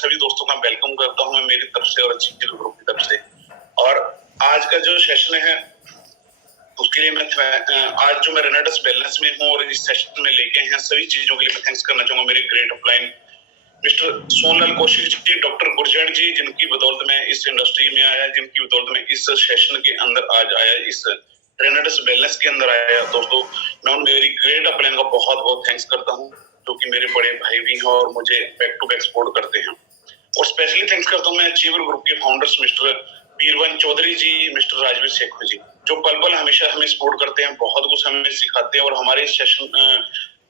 सभी दोस्तों का वेलकम करता हूं मैं मेरी तरफ से और अच्छी ग्रुप की तरफ से। और आज का जो सेशन है उसके लिए मैं आज जो मैं रेनाडस वेलनेस में हूँ और इस सेशन में लेके हैं सभी चीजों के लिए मैं थैंक्स करना चाहूंगा मेरे great upline mister Sonlal Kaushik ji, doctor Gurjain ji, जिनकी बदौलत मैं इस इंडस्ट्री में आया, जिनकी बदौलत मैं इस सेशन के अंदर आज आया, इस रेनाडस वेलनेस के अंदर आया। दोस्तों मैं मेरी ग्रेट अपलाइन का बहुत बहुत थैंक्स करता हूँ, जो कि मेरे बड़े भाई भी हैं और मुझे बैक टू बैक सपोर्ट करते हैं। और स्पेशली थैंक्स करता हूँ मैं अचीवर ग्रुप के फाउंडर्स मिस्टर बीरवन चौधरी जी, मिस्टर राजवीर शेखर जी, जो पल पल हमेशा हमें सपोर्ट करते हैं, बहुत कुछ हमें सिखाते हैं और हमारे सेशन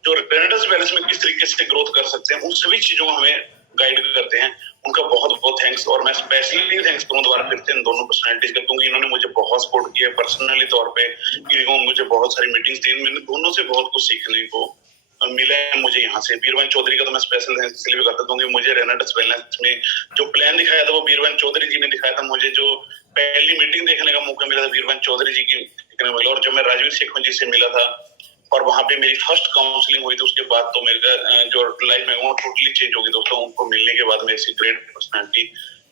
जो रेनाडस वेलनेस में किस तरीके से ग्रोथ कर सकते हैं उन सभी चीजों को हमें गाइड करते हैं। उनका बहुत बहुत थैंक्स। और मैं स्पेशली थैंक्स करूँ दोबारा फिर से इन दोनों पर्सनैलिटीज का, क्योंकि इन्होंने मुझे बहुत सपोर्ट किया पर्सनली तौर पे, मुझे बहुत सारी मीटिंग्स दी, मैंने दोनों से बहुत कुछ सीखने को मिला है मुझे यहाँ से। बीरवन चौधरी का तो मैं स्पेशल थैंक्स इसलिए भी करता हूँ कि मुझे रेनाडस वेलनेस में जो प्लान दिखाया था वो बीरवन चौधरी जी ने दिखाया था। मुझे जो पहली मीटिंग देखने का मौका मिला था बीरवन चौधरी जी की, और जब मैं राजवीर शेखर जी से मिला था और वहां पे मेरी फर्स्ट काउंसलिंग हुई थी, उसके बाद तो मेरा जो लाइफ में वो टोटली चेंज हो गई। दोस्तों उनको मिलने के बाद में ऐसी ग्रेट पर्सनालिटी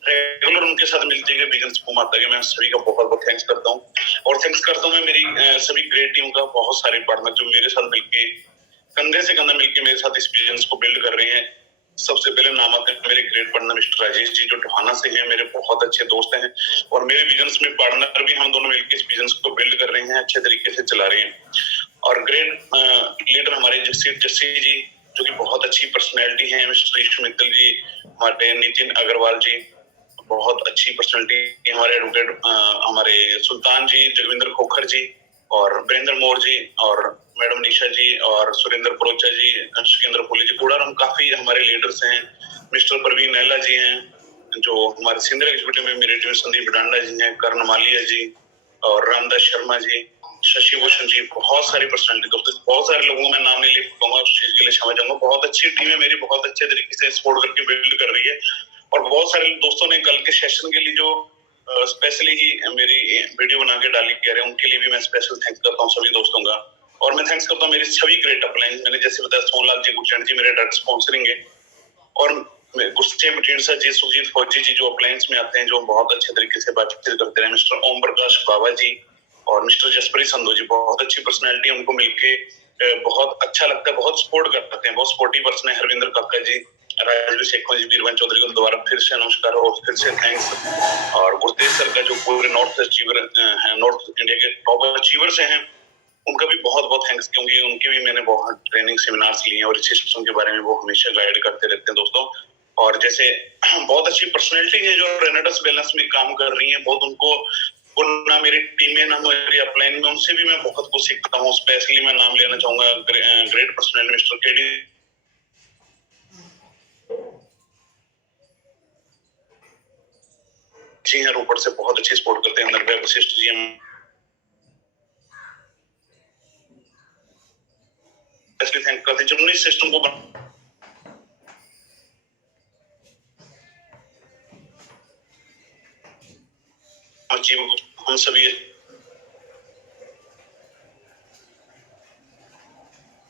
रेगुलर उनके साथ मिलती है बिजनेस को माता के, मैं सभी का बहुत बहुत थैंक्स करता हूँ। और थैंक्स करता हूँ मैं मेरी सभी ग्रेट टीम का, बहुत सारे पार्टनर जो मेरे साथ मिलके कंधे से कंधा मिलके मेरे साथ इस बिजनेस को बिल्ड कर रहे हैं। सबसे पहले नाम आते हैं मेरे great partner mister Rajesh ji, जो टोहाना से हैं, मेरे बहुत अच्छे दोस्त हैं और मेरे बिजनेस में पार्टनर भी, हम दोनों मिलकर इस बिजनेस को बिल्ड कर रहे हैं, अच्छे तरीके से चला रहे हैं। और ग्रेट लीडर हमारे जस्सी जी, जो कि बहुत अच्छी पर्सनैलिटी है, मिस्टर ईश मित्तल जी, हमारे नितिन अग्रवाल जी, बहुत अच्छी पर्सनैलिटी, हमारे एडवोकेट हमारे सुल्तान जी, जगविंदर खोखर जी और वीरेंद्र मोर जी और मैडम निशा जी और सुरेंद्र परोचा जी, सिकंदर पुली जी, पूरा हम काफी हमारे लीडर्स हैं। मिस्टर प्रवीण नैला जी हैं, जो हमारे सीनियर एग्जीक्यूटिव में मेरे टीम, संदीप डांडा जी हैं, कर्ण मालिया जी और रामदास शर्मा जी, शशि भूषण जी, बहुत सारी पर्सनैलिटी, दोस्तों बहुत सारे लोगों में नाम नहीं लिख पाऊंगा, उस चीज के लिए क्षमा चाहूंगा। बहुत अच्छी टीम है मेरी, बहुत अच्छे तरीके से सपोर्ट करके बिल्ड कर रही है। और बहुत सारे दोस्तों ने कल के सेशन के लिए जो स्पेशली ही मेरी वीडियो बना के डाली कह रहे हैं, उनके लिए भी मैं स्पेशल थैंक्स करता हूँ सभी दोस्तों का। और मैं थैंक्स करता हूँ मेरी सभी ग्रेट अपलाइन, मैंने जैसे बताया सोनलाल जी, गुरचरण जी मेरे डायरेक्ट स्पॉन्सरिंग है, और गुरसेव ढींडसा जी, सुजीत फौजी जी, जो अपलायंस में आते हैं, जो बहुत अच्छे तरीके से बातचीत करते हैं, मिस्टर ओम प्रकाश बाबा जी और मिस्टर जसप्रीत संधू जी, बहुत अच्छी पर्सनैलिटी, उनको मिलके बहुत अच्छा लगता है, बहुत सपोर्ट करते हैं, बहुत सपोर्टिव पर्सन है। हरविंदर काका जी, राजवीर शेखर जी, बीरवन चौधरी को दोबारा फिर से नमस्कार और फिर से थैंक्स। और गुरतेज सर का, जो पूरे नॉर्थ अचीवर है, नॉर्थ इंडिया के टॉप अचीवर से हैं, उनका भी बहुत बहुत थैंक्स, क्योंकि उनके भी मैंने बहुत ट्रेनिंग सेमिनार्स लिए हैं और इस सिस्टम के बारे में वो हमेशा गाइड करते रहते हैं दोस्तों। और जैसे बहुत अच्छी पर्सनैलिटी है जो रेनाडस वेलनेस में काम कर रही है, बहुत उनको ना मेरी टीम में ना मेरी अपलाइन में, उनसे भी मैं बहुत कुछ सीखता हूँ। स्पेशली मैं नाम लेना चाहूंगा ग्रेट पर्सनैलिटी मिस्टर केडी जी हैं, रोपड़ से बहुत अच्छी सपोर्ट करते हैं। निर्भय वशिष्ठ जी हैं, स्पेशली थैंक करते हैं जिन्होंने इस सिस्टम को अचीव, हम सभी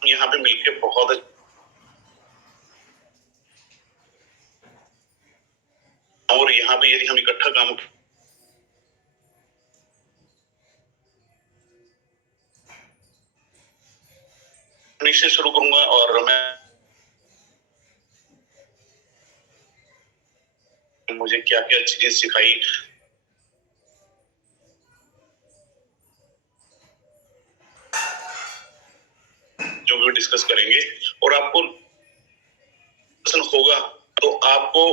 यहाँ पे मिलके बहुत और यहाँ पे यदि हम इकट्ठा काम से शुरू करूंगा और मैं मुझे क्या क्या चीजें सिखाई, जो भी डिस्कस करेंगे, और आपको पसंद होगा तो आपको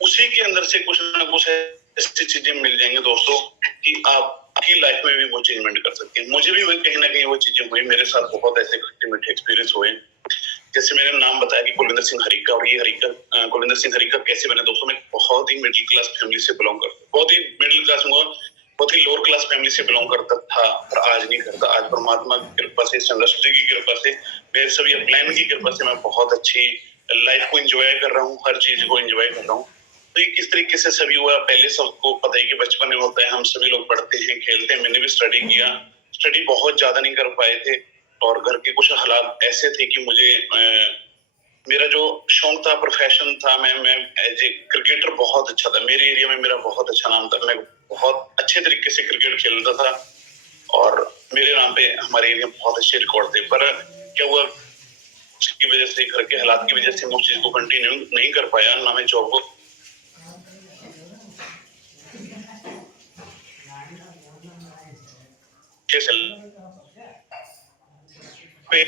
उसी के अंदर से कुछ ना कुछ ऐसी चीजें मिल जाएंगे दोस्तों कि आप आपकी लाइफ में भी वो चेंजमेंट कर सकते हैं। मुझे भी कहीं ना कहीं वो चीजें हुई, मेरे साथ बहुत ऐसे खट्टे मीठे एक्सपीरियंस हुए। जैसे मैंने नाम बताया कि कुलविंदर सिंह हरिका, और ये हरिका कुलविंदर सिंह हरिका कैसे बने दोस्तों, मैं बहुत ही मिडिल क्लास फैमिली से बिलोंग करता, बहुत ही मिडिल क्लास, बहुत ही लोअर क्लास फैमिली से बिलोंग करता था, पर आज नहीं करता। आज परमात्मा की कृपा से, इंडस्ट्री की कृपा से, मेरे सभी अपलाइन की कृपा से मैं बहुत अच्छी लाइफ को एंजॉय कर रहा हूँ, हर चीज को एंजॉय कर रहा हूँ। तो ये किस तरीके से सभी हुआ, पहले सबको पता है कि बचपन में होता है, हम सभी लोग पढ़ते हैं, खेलते हैं, मैंने भी स्टडी किया, स्टडी बहुत ज्यादा नहीं कर पाए थे और घर के कुछ हालात ऐसे थे कि मुझे मेरा जो शौक था, प्रोफेशन था, मैं एज ए क्रिकेटर बहुत अच्छा था। मेरे एरिया में मेरा बहुत अच्छा नाम था। मैं बहुत अच्छे तरीके से क्रिकेट खेलता था और मेरे नाम पे हमारे एरिया में बहुत अच्छे रिकॉर्ड थे। पर क्या हुआ, की वजह से, घर के हालात की वजह से मैं उस चीज को कंटिन्यू नहीं कर पाया, ना मैं जॉब को पे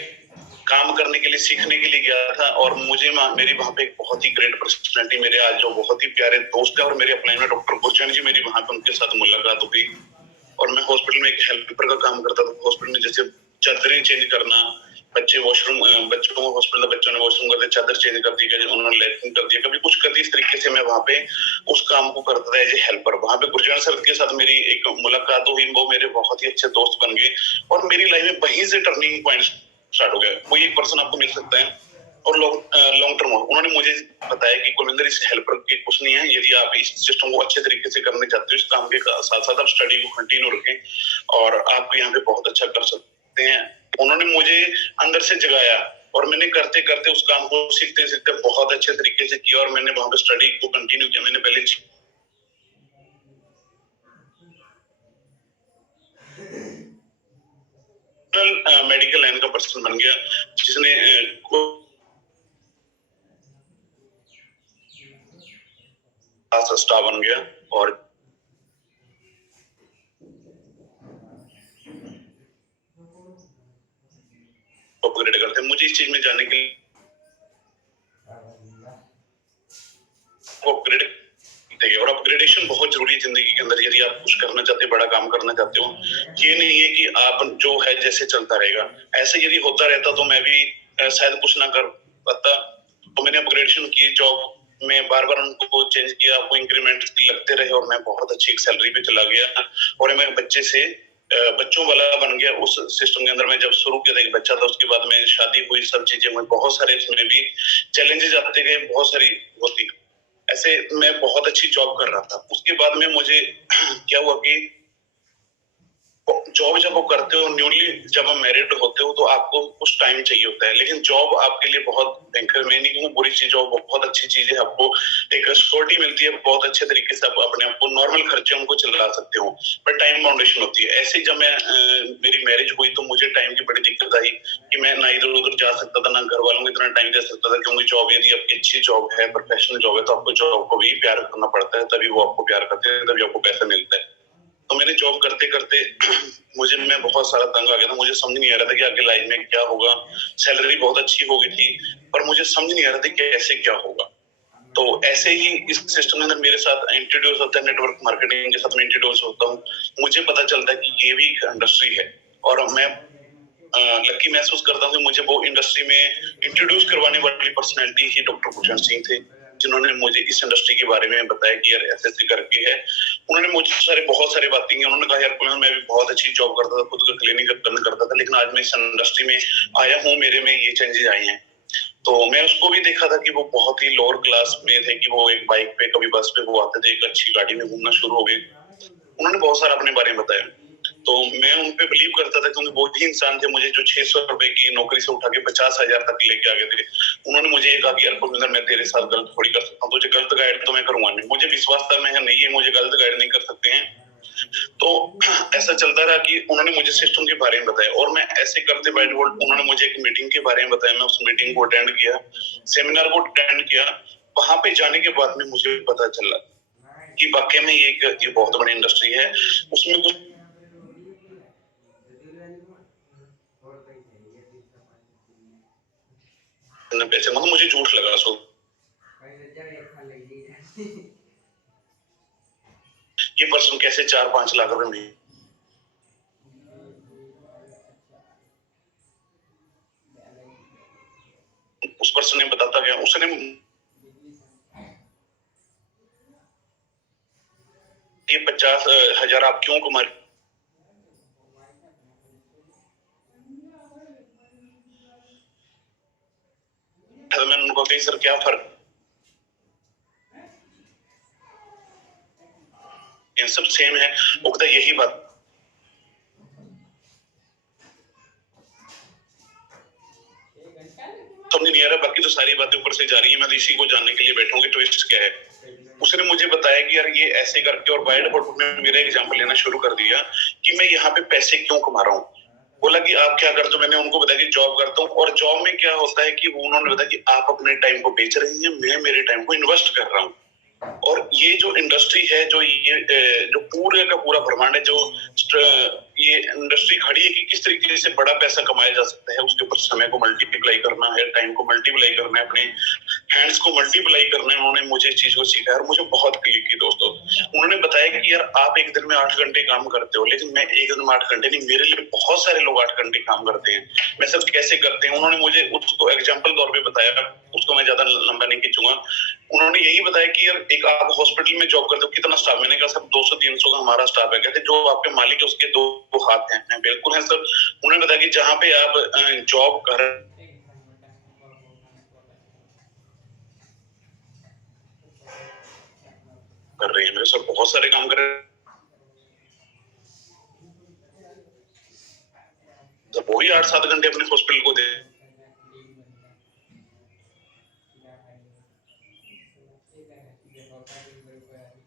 काम करने के लिए, सीखने के लिए गया था और मुझे मेरी वहाँ पे एक बहुत ही ग्रेट पर्सनालिटी, मेरे आज जो बहुत ही प्यारे दोस्त है और मेरे अपने में डॉक्टर गुरचरण जी, मेरी वहाँ पे उनके साथ मुलाकात हुई और मैं हॉस्पिटल में एक हेल्पर का काम करता था। हॉस्पिटल में जैसे चादरें चेंज करना, बच्चे वॉशरूम, बच्चों को हॉस्पिटल, बच्चों ने वॉशरूम करते चादर चेंज कर दी, उन्होंने लैट्रिन कर दिया, कभी कुछ कर दी, इस तरीके से मैं वहाँ पे उस काम को करता था एज ए हेल्पर। वहाँ पे गुरचरण सर के साथ मेरी एक मुलाकात हुई, वो मेरे बहुत ही अच्छे दोस्त बन गए और मेरी लाइफ में वहीं से टर्निंग पॉइंट स्टार्ट हो गया। कोई एक पर्सन आपको मिल सकता है और लॉन्ग टर्म, उन्होंने मुझे बताया कि कुलविंदर, इस हेल्पर के कुछ नहीं है, यदि आप इस सिस्टम को अच्छे तरीके से करने चाहते हो, इस काम के साथ साथ आप स्टडी को कंटिन्यू रखें और आप यहाँ पे बहुत अच्छा कर सकते हैं। उन्होंने मुझे अंदर से जगाया और मैंने करते करते उस काम को सीखते सीखते बहुत अच्छे तरीके से किया और मैंने वहां पे स्टडी को कंटिन्यू किया। मैंने पहले मेडिकल लाइन का पर्सन बन गया, जिसने स्टाफ बन गया और अपग्रेड करते हैं। मुझे इस चीज में जाने के लिए अपग्रेड और अपग्रेडेशन बहुत जरूरी है जिंदगी के अंदर। यदि आप कुछ करना चाहते हो, बड़ा काम करना चाहते हो, ये नहीं है कि आप जो है जैसे चलता रहेगा। ऐसे यदि होता रहता तो मैं भी शायद कुछ ना कर पाता। तो मैंने अपग्रेडेशन की, जॉब में बार बार उनको चेंज किया, वो इंक्रीमेंट लगते रहे और मैं बहुत अच्छी एक सैलरी पे चला गया और मैं बच्चे से बच्चों वाला बन गया। उस सिस्टम के अंदर मैं जब शुरू किया था, एक बच्चा था, उसके बाद में शादी हुई, सब चीजें हुई, बहुत सारे इसमें भी चैलेंजेस आते गए, बहुत सारी होती। ऐसे मैं बहुत अच्छी जॉब कर रहा था। उसके बाद में मुझे क्या हुआ कि जॉब जब वो करते हो, न्यूली जब हम मैरिड होते हो तो आपको कुछ टाइम चाहिए होता है, लेकिन जॉब आपके लिए बहुत भयंकर, मैं नहीं कहूँ बुरी चीज, जॉब बहुत अच्छी चीज है। आपको एक सिक्योरिटी मिलती है, बहुत अच्छे तरीके से आप अपने आप को नॉर्मल खर्चे उनको चला सकते हो, पर टाइम बाउंडेशन होती है। ऐसे जब मैं मेरी मैरिज हुई तो मुझे टाइम की बड़ी दिक्कत आई कि मैं ना इधर उधर जा सकता था, ना घर वालों को इतना टाइम दे सकता था, क्योंकि जॉब, यदि आपकी अच्छी जॉब है, प्रोफेशनल जॉब है, तो आपको जॉब को भी प्यार करना पड़ता है, तभी वो आपको प्यार करते हैं, तभी आपको पैसा मिलता है। तो मैंने जॉब करते करते मुझे, मैं बहुत सारा तंग आ गया था। मुझे समझ नहीं आ रहा था कि आगे लाइफ में क्या होगा। सैलरी बहुत अच्छी हो गई थी पर मुझे समझ नहीं आ रहा था कि कैसे क्या होगा। तो ऐसे ही इस सिस्टम के अंदर मेरे साथ इंट्रोड्यूस होता है, नेटवर्क मार्केटिंग के साथ में इंट्रोड्यूस होता हूँ। मुझे पता चलता है कि ये भी एक इंडस्ट्री है और मैं लकी महसूस करता हूँ कि मुझे वो इंडस्ट्री में इंट्रोड्यूस करवाने वाली पर्सनैलिटी ही डॉक्टर गुरचरण सिंह थे, जिन्होंने मुझे इस इंडस्ट्री के बारे में बताया कि यार ऐसे ऐसे करके है। उन्होंने मुझे बहुत सारी बातें की। उन्होंने कहा यार कुलविंदर, मैं भी बहुत अच्छी जॉब करता था, खुद का क्लिनिक रन करता था, लेकिन आज मैं इस इंडस्ट्री में आया हूँ, मेरे में ये चेंजेस आए हैं। तो मैं उसको भी देखा था कि वो बहुत ही लोअर क्लास में थे, कि वो एक बाइक पे, कभी बस पे वो आते थे, एक अच्छी गाड़ी में घूमना शुरू हो गए। उन्होंने बहुत सारा अपने बारे में बताया, तो मैं उन पे बिलीव करता था, क्योंकि वो ही इंसान थे मुझे जो 600 रुपए की नौकरी से उठा के 50,000 तक लेके आ गए थे। उन्होंने मुझे ये कहा कि यार कुलविंदर, मैं तेरे साथ गलत थोड़ी कर सकता हूँ, तुझे गलत गाइड तो मैं करूंगा नहीं। मुझे विश्वास था, मैं नहीं, ये मुझे गलत गाइड नहीं कर सकते हैं। तो ऐसा चलता रहा कि उन्होंने मुझे सिस्टम के बारे में बताया और मैं ऐसे करते बाय डिफॉल्ट, उन्होंने मुझे एक मीटिंग के बारे में बताया। मैं उस मीटिंग को अटेंड किया, सेमिनार को अटेंड किया। वहां पे जाने के बाद में मुझे पता चला कि वाकई में ये बहुत बड़ी इंडस्ट्री है। उसमें कुछ पैसे, मतलब मुझे झूठ लगा। सो ये पर्सन कैसे 4-5 लाख रुपए में, उस पर्सन ने बताता गया, उसने ये 50,000 आप क्यों कमा, मैंने उनको कही सर क्या फर्क, ये सब सेम है। वो कहता यही बात समझ नहीं आ रहा, बाकी तो सारी बातें ऊपर से जा रही है, मैं तो इसी को जानने के लिए बैठा हूँ कि ट्विस्ट क्या है। उसने मुझे बताया कि यार ये ऐसे करके, और वाइट बोर्ड में मेरा एग्जाम्पल लेना शुरू कर दिया कि मैं यहाँ पे पैसे क्यों कमा रहा हूँ। बोला कि आप क्या करते हो, मैंने उनको बताया कि जॉब करता हूँ। और जॉब में क्या होता है कि उन्होंने बताया कि आप अपने टाइम को बेच रही हैं, मैं मेरे टाइम को इन्वेस्ट कर रहा हूँ। और ये जो इंडस्ट्री है, जो पूरे का पूरा ब्रह्मांड है, जो ये इंडस्ट्री खड़ी है कि किस तरीके से बड़ा पैसा कमाया जा सकता है, उसके ऊपर समय को मल्टीप्लाई करना है, टाइम को मल्टीप्लाई करना है, अपने हैंड्स को मल्टीप्लाई करना है। उन्होंने मुझे इस चीज को सिखाया और मुझे बहुत क्लिक की दोस्तों। उन्होंने बताया कि यार आप एक दिन में 8 घंटे काम करते हो, लेकिन मैं एक दिन में 8 घंटे नहीं, मेरे लिए बहुत सारे लोग 8 घंटे काम करते हैं। मैं सब कैसे करते हैं, उन्होंने मुझे उसको एग्जाम्पल तौर पर बताया, उसको मैं ज्यादा लंबा नहीं खींचूंगा। उन्होंने यही बताया कि यार एक आप हॉस्पिटल में जॉब करते हो, कितना स्टाफ? मैंने कहा सर 200-300 का हमारा स्टाफ है। कहते जो आपके मालिक है उसके 2 हाथ हैं। मैं बिल्कुल है सर। उन्होंने बताया कि जहाँ पे आप जॉब कर रहे हैं, मेरे सर बहुत सारे काम कर रहे हैं, वो ही 8-7 घंटे अपने हॉस्पिटल को दे।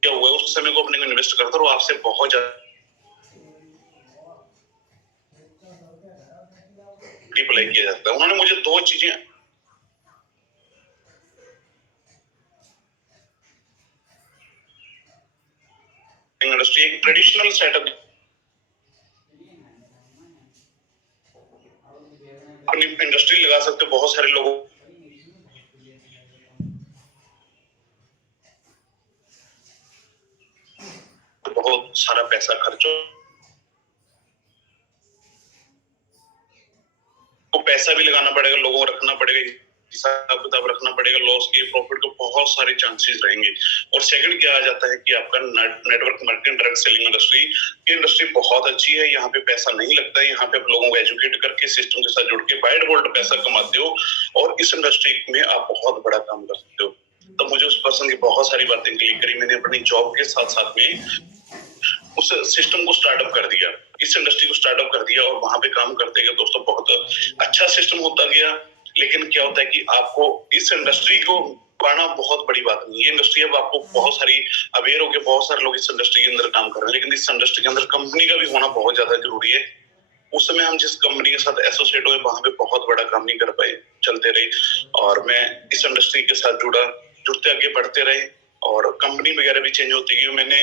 क्या हुआ, उस समय को अपने को इन्वेस्ट करता और आपसे बहुत ज्यादा मल्टीप्लाई किया जाता है। उन्होंने मुझे 2 चीजें इंडस्ट्री, एक ट्रेडिशनल सेटअप अपनी इंडस्ट्री लगा सकते हो, बहुत सारे लोगों बहुत सारा पैसा खर्च हो, को पैसा भी लगाना पड़ेगा, लोगों को रखना पड़ेगा, हिसाब किताब रखना पड़ेगा, लॉस के प्रॉफिट के बहुत सारे चांसेस रहेंगे। और सेकंड क्या आ जाता है कि आपका network marketing, direct selling industry, ये इंडस्ट्री बहुत अच्छी है। यहाँ पे पैसा नहीं लगता है, यहाँ पे आप लोगों को एजुकेट करके सिस्टम के साथ जुड़ के बाइट बोल्ड पैसा कमाते हो, और इस इंडस्ट्री में आप बहुत बड़ा काम कर सकते हो। तो मुझे उस पर्सन की बहुत सारी बातें क्लिक करी। मैंने अपनी जॉब के साथ साथ में उस सिस्टम को स्टार्टअप कर दिया, इस इंडस्ट्री को स्टार्टअप कर दिया, और वहां पे काम करते गए दोस्तों। बहुत अच्छा सिस्टम होता गया। लेकिन क्या होता है कि आपको इस इंडस्ट्री को पाना बहुत बड़ी बात नहीं। ये इंडस्ट्री अब आपको बहुत सारी अवेयर हो गए, बहुत सारे लोग इस इंडस्ट्री के अंदर काम कर रहे हैं, लेकिन इस इंडस्ट्री के अंदर कंपनी का भी होना बहुत ज्यादा जरूरी है। उस समय हम जिस कंपनी के साथ एसोसिएट हुए, वहां पे बहुत बड़ा काम नहीं कर पाए, चलते रहे। और मैं इस इंडस्ट्री के साथ जुड़ते आगे बढ़ते रहे, और कंपनी वगैरह भी चेंज होती गई। मैंने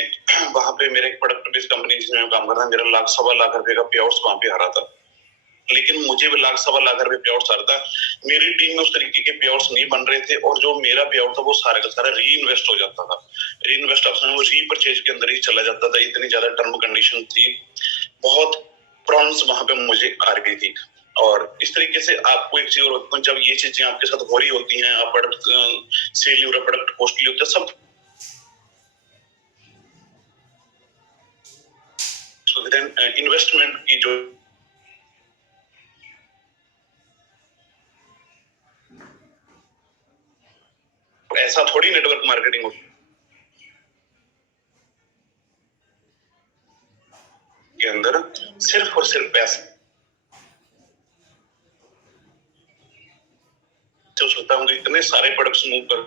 वहां पे मेरे एक प्रोडक्ट बेस्ड कंपनी जिसमें मैं काम कर रहा था, मेरा 1,00,000-1,25 लाख रुपए का पे आउट वहां पे आ रहा था। लेकिन मुझे भी 1,00,000-1,25 लाख रुपए पे आउट आ रहा था। मेरी टीम में उस तरीके के पे आउट्स नहीं बन रहे थे, और जो मेरा पे आउट था वो सारा का सारा री इन्वेस्ट हो जाता था। री इन्वेस्ट ऑप्शन, वो रीपरचेज के अंदर ही चला जाता था। इतनी ज्यादा टर्म कंडीशन थी, बहुत प्रॉब्लम्स वहां पे मुझे आ रही थी। और इस तरीके से आपको एक चीज और, जब ये चीजें आपके साथ हो रही होती हैं, आप प्रोडक्ट सेल, प्रोडक्ट कॉस्टली होता है, सब इन्वेस्टमेंट की जो ऐसा थोड़ी नेटवर्क मार्केटिंग के अंदर सिर्फ और सिर्फ पैसा जो होता है, इतने सारे प्रोडक्ट्स मूव कर,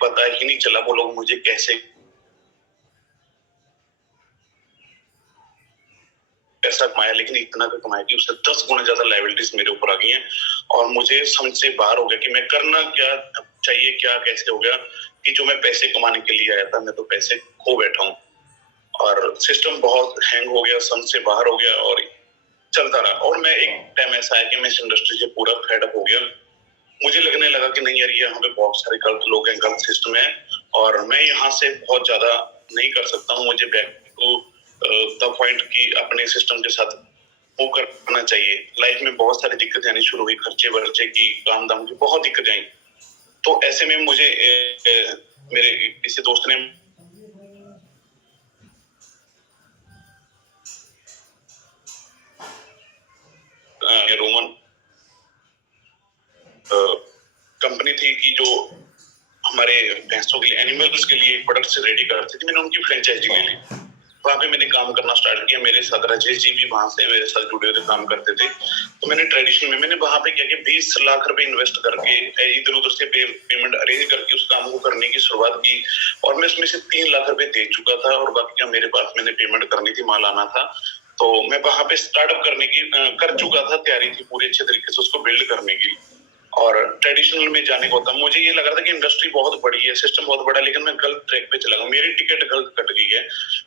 पता ही नहीं चला वो लोग मुझे कैसे पैसा कमाया, लेकिन इतना का कमाया कि उससे 10 गुना ज्यादा लायबिलिटीज मेरे ऊपर आ गई हैं। और मुझे समझ से बाहर हो गया कि मैं करना क्या चाहिए, क्या कैसे हो गया कि जो मैं पैसे कमाने के लिए आया था, मैं तो पैसे खो बैठा हूँ। और सिस्टम बहुत हैंग हो गया, समझ से बाहर हो गया, और चलता रहा। और मैं एक टाइम ऐसा आया कि मैं इस इंडस्ट्री से पूरा फेड अप हो गया। मुझे लगने लगा कि नहीं यार, ये यहाँ पे बहुत सारे गलत लोग हैं, गलत सिस्टम है, और मैं यहाँ से बहुत ज्यादा नहीं कर सकता हूँ। मुझे बैक टू द पॉइंट की अपने सिस्टम के साथ वो करना चाहिए। लाइफ में बहुत सारी दिक्कतें आनी शुरू हुई, खर्चे वर्चे की, काम दाम की बहुत दिक्कतें आई। तो ऐसे में मुझे मेरे किसी दोस्त ने रोमन कंपनी थी कि जो हमारे भैंसों के लिए, एनिमल्स के लिए प्रोडक्ट्स रेडी करती थी, मैंने उनकी फ्रेंचाइजी ले ली। वहां पे मैंने काम करना स्टार्ट किया। मेरे साथ राजेश जी भी वहां से मेरे साथ जुड़े हुए काम करते थे। तो मैंने ट्रेडिशनल में मैंने वहां पे क्या किया, 20 लाख रुपए इन्वेस्ट करके इधर उधर से पेमेंट अरेंज करके उस काम को करने की शुरुआत की। और मैं उसमें से 3 लाख रुपए दे चुका था और बाकी का मेरे पास मैंने पेमेंट करनी थी, माल आना था। तो मैं वहां पे स्टार्टअप करने की कर चुका था, तैयारी थी पूरी अच्छे तरीके से उसको बिल्ड करने की। और ट्रेडिशनल में जाने को था, मुझे ये लग रहा था कि इंडस्ट्री बहुत बड़ी है, सिस्टम बहुत बड़ा, लेकिन मैं गलत ट्रैक पे चला गया, मेरी टिकट गलत कट गई है।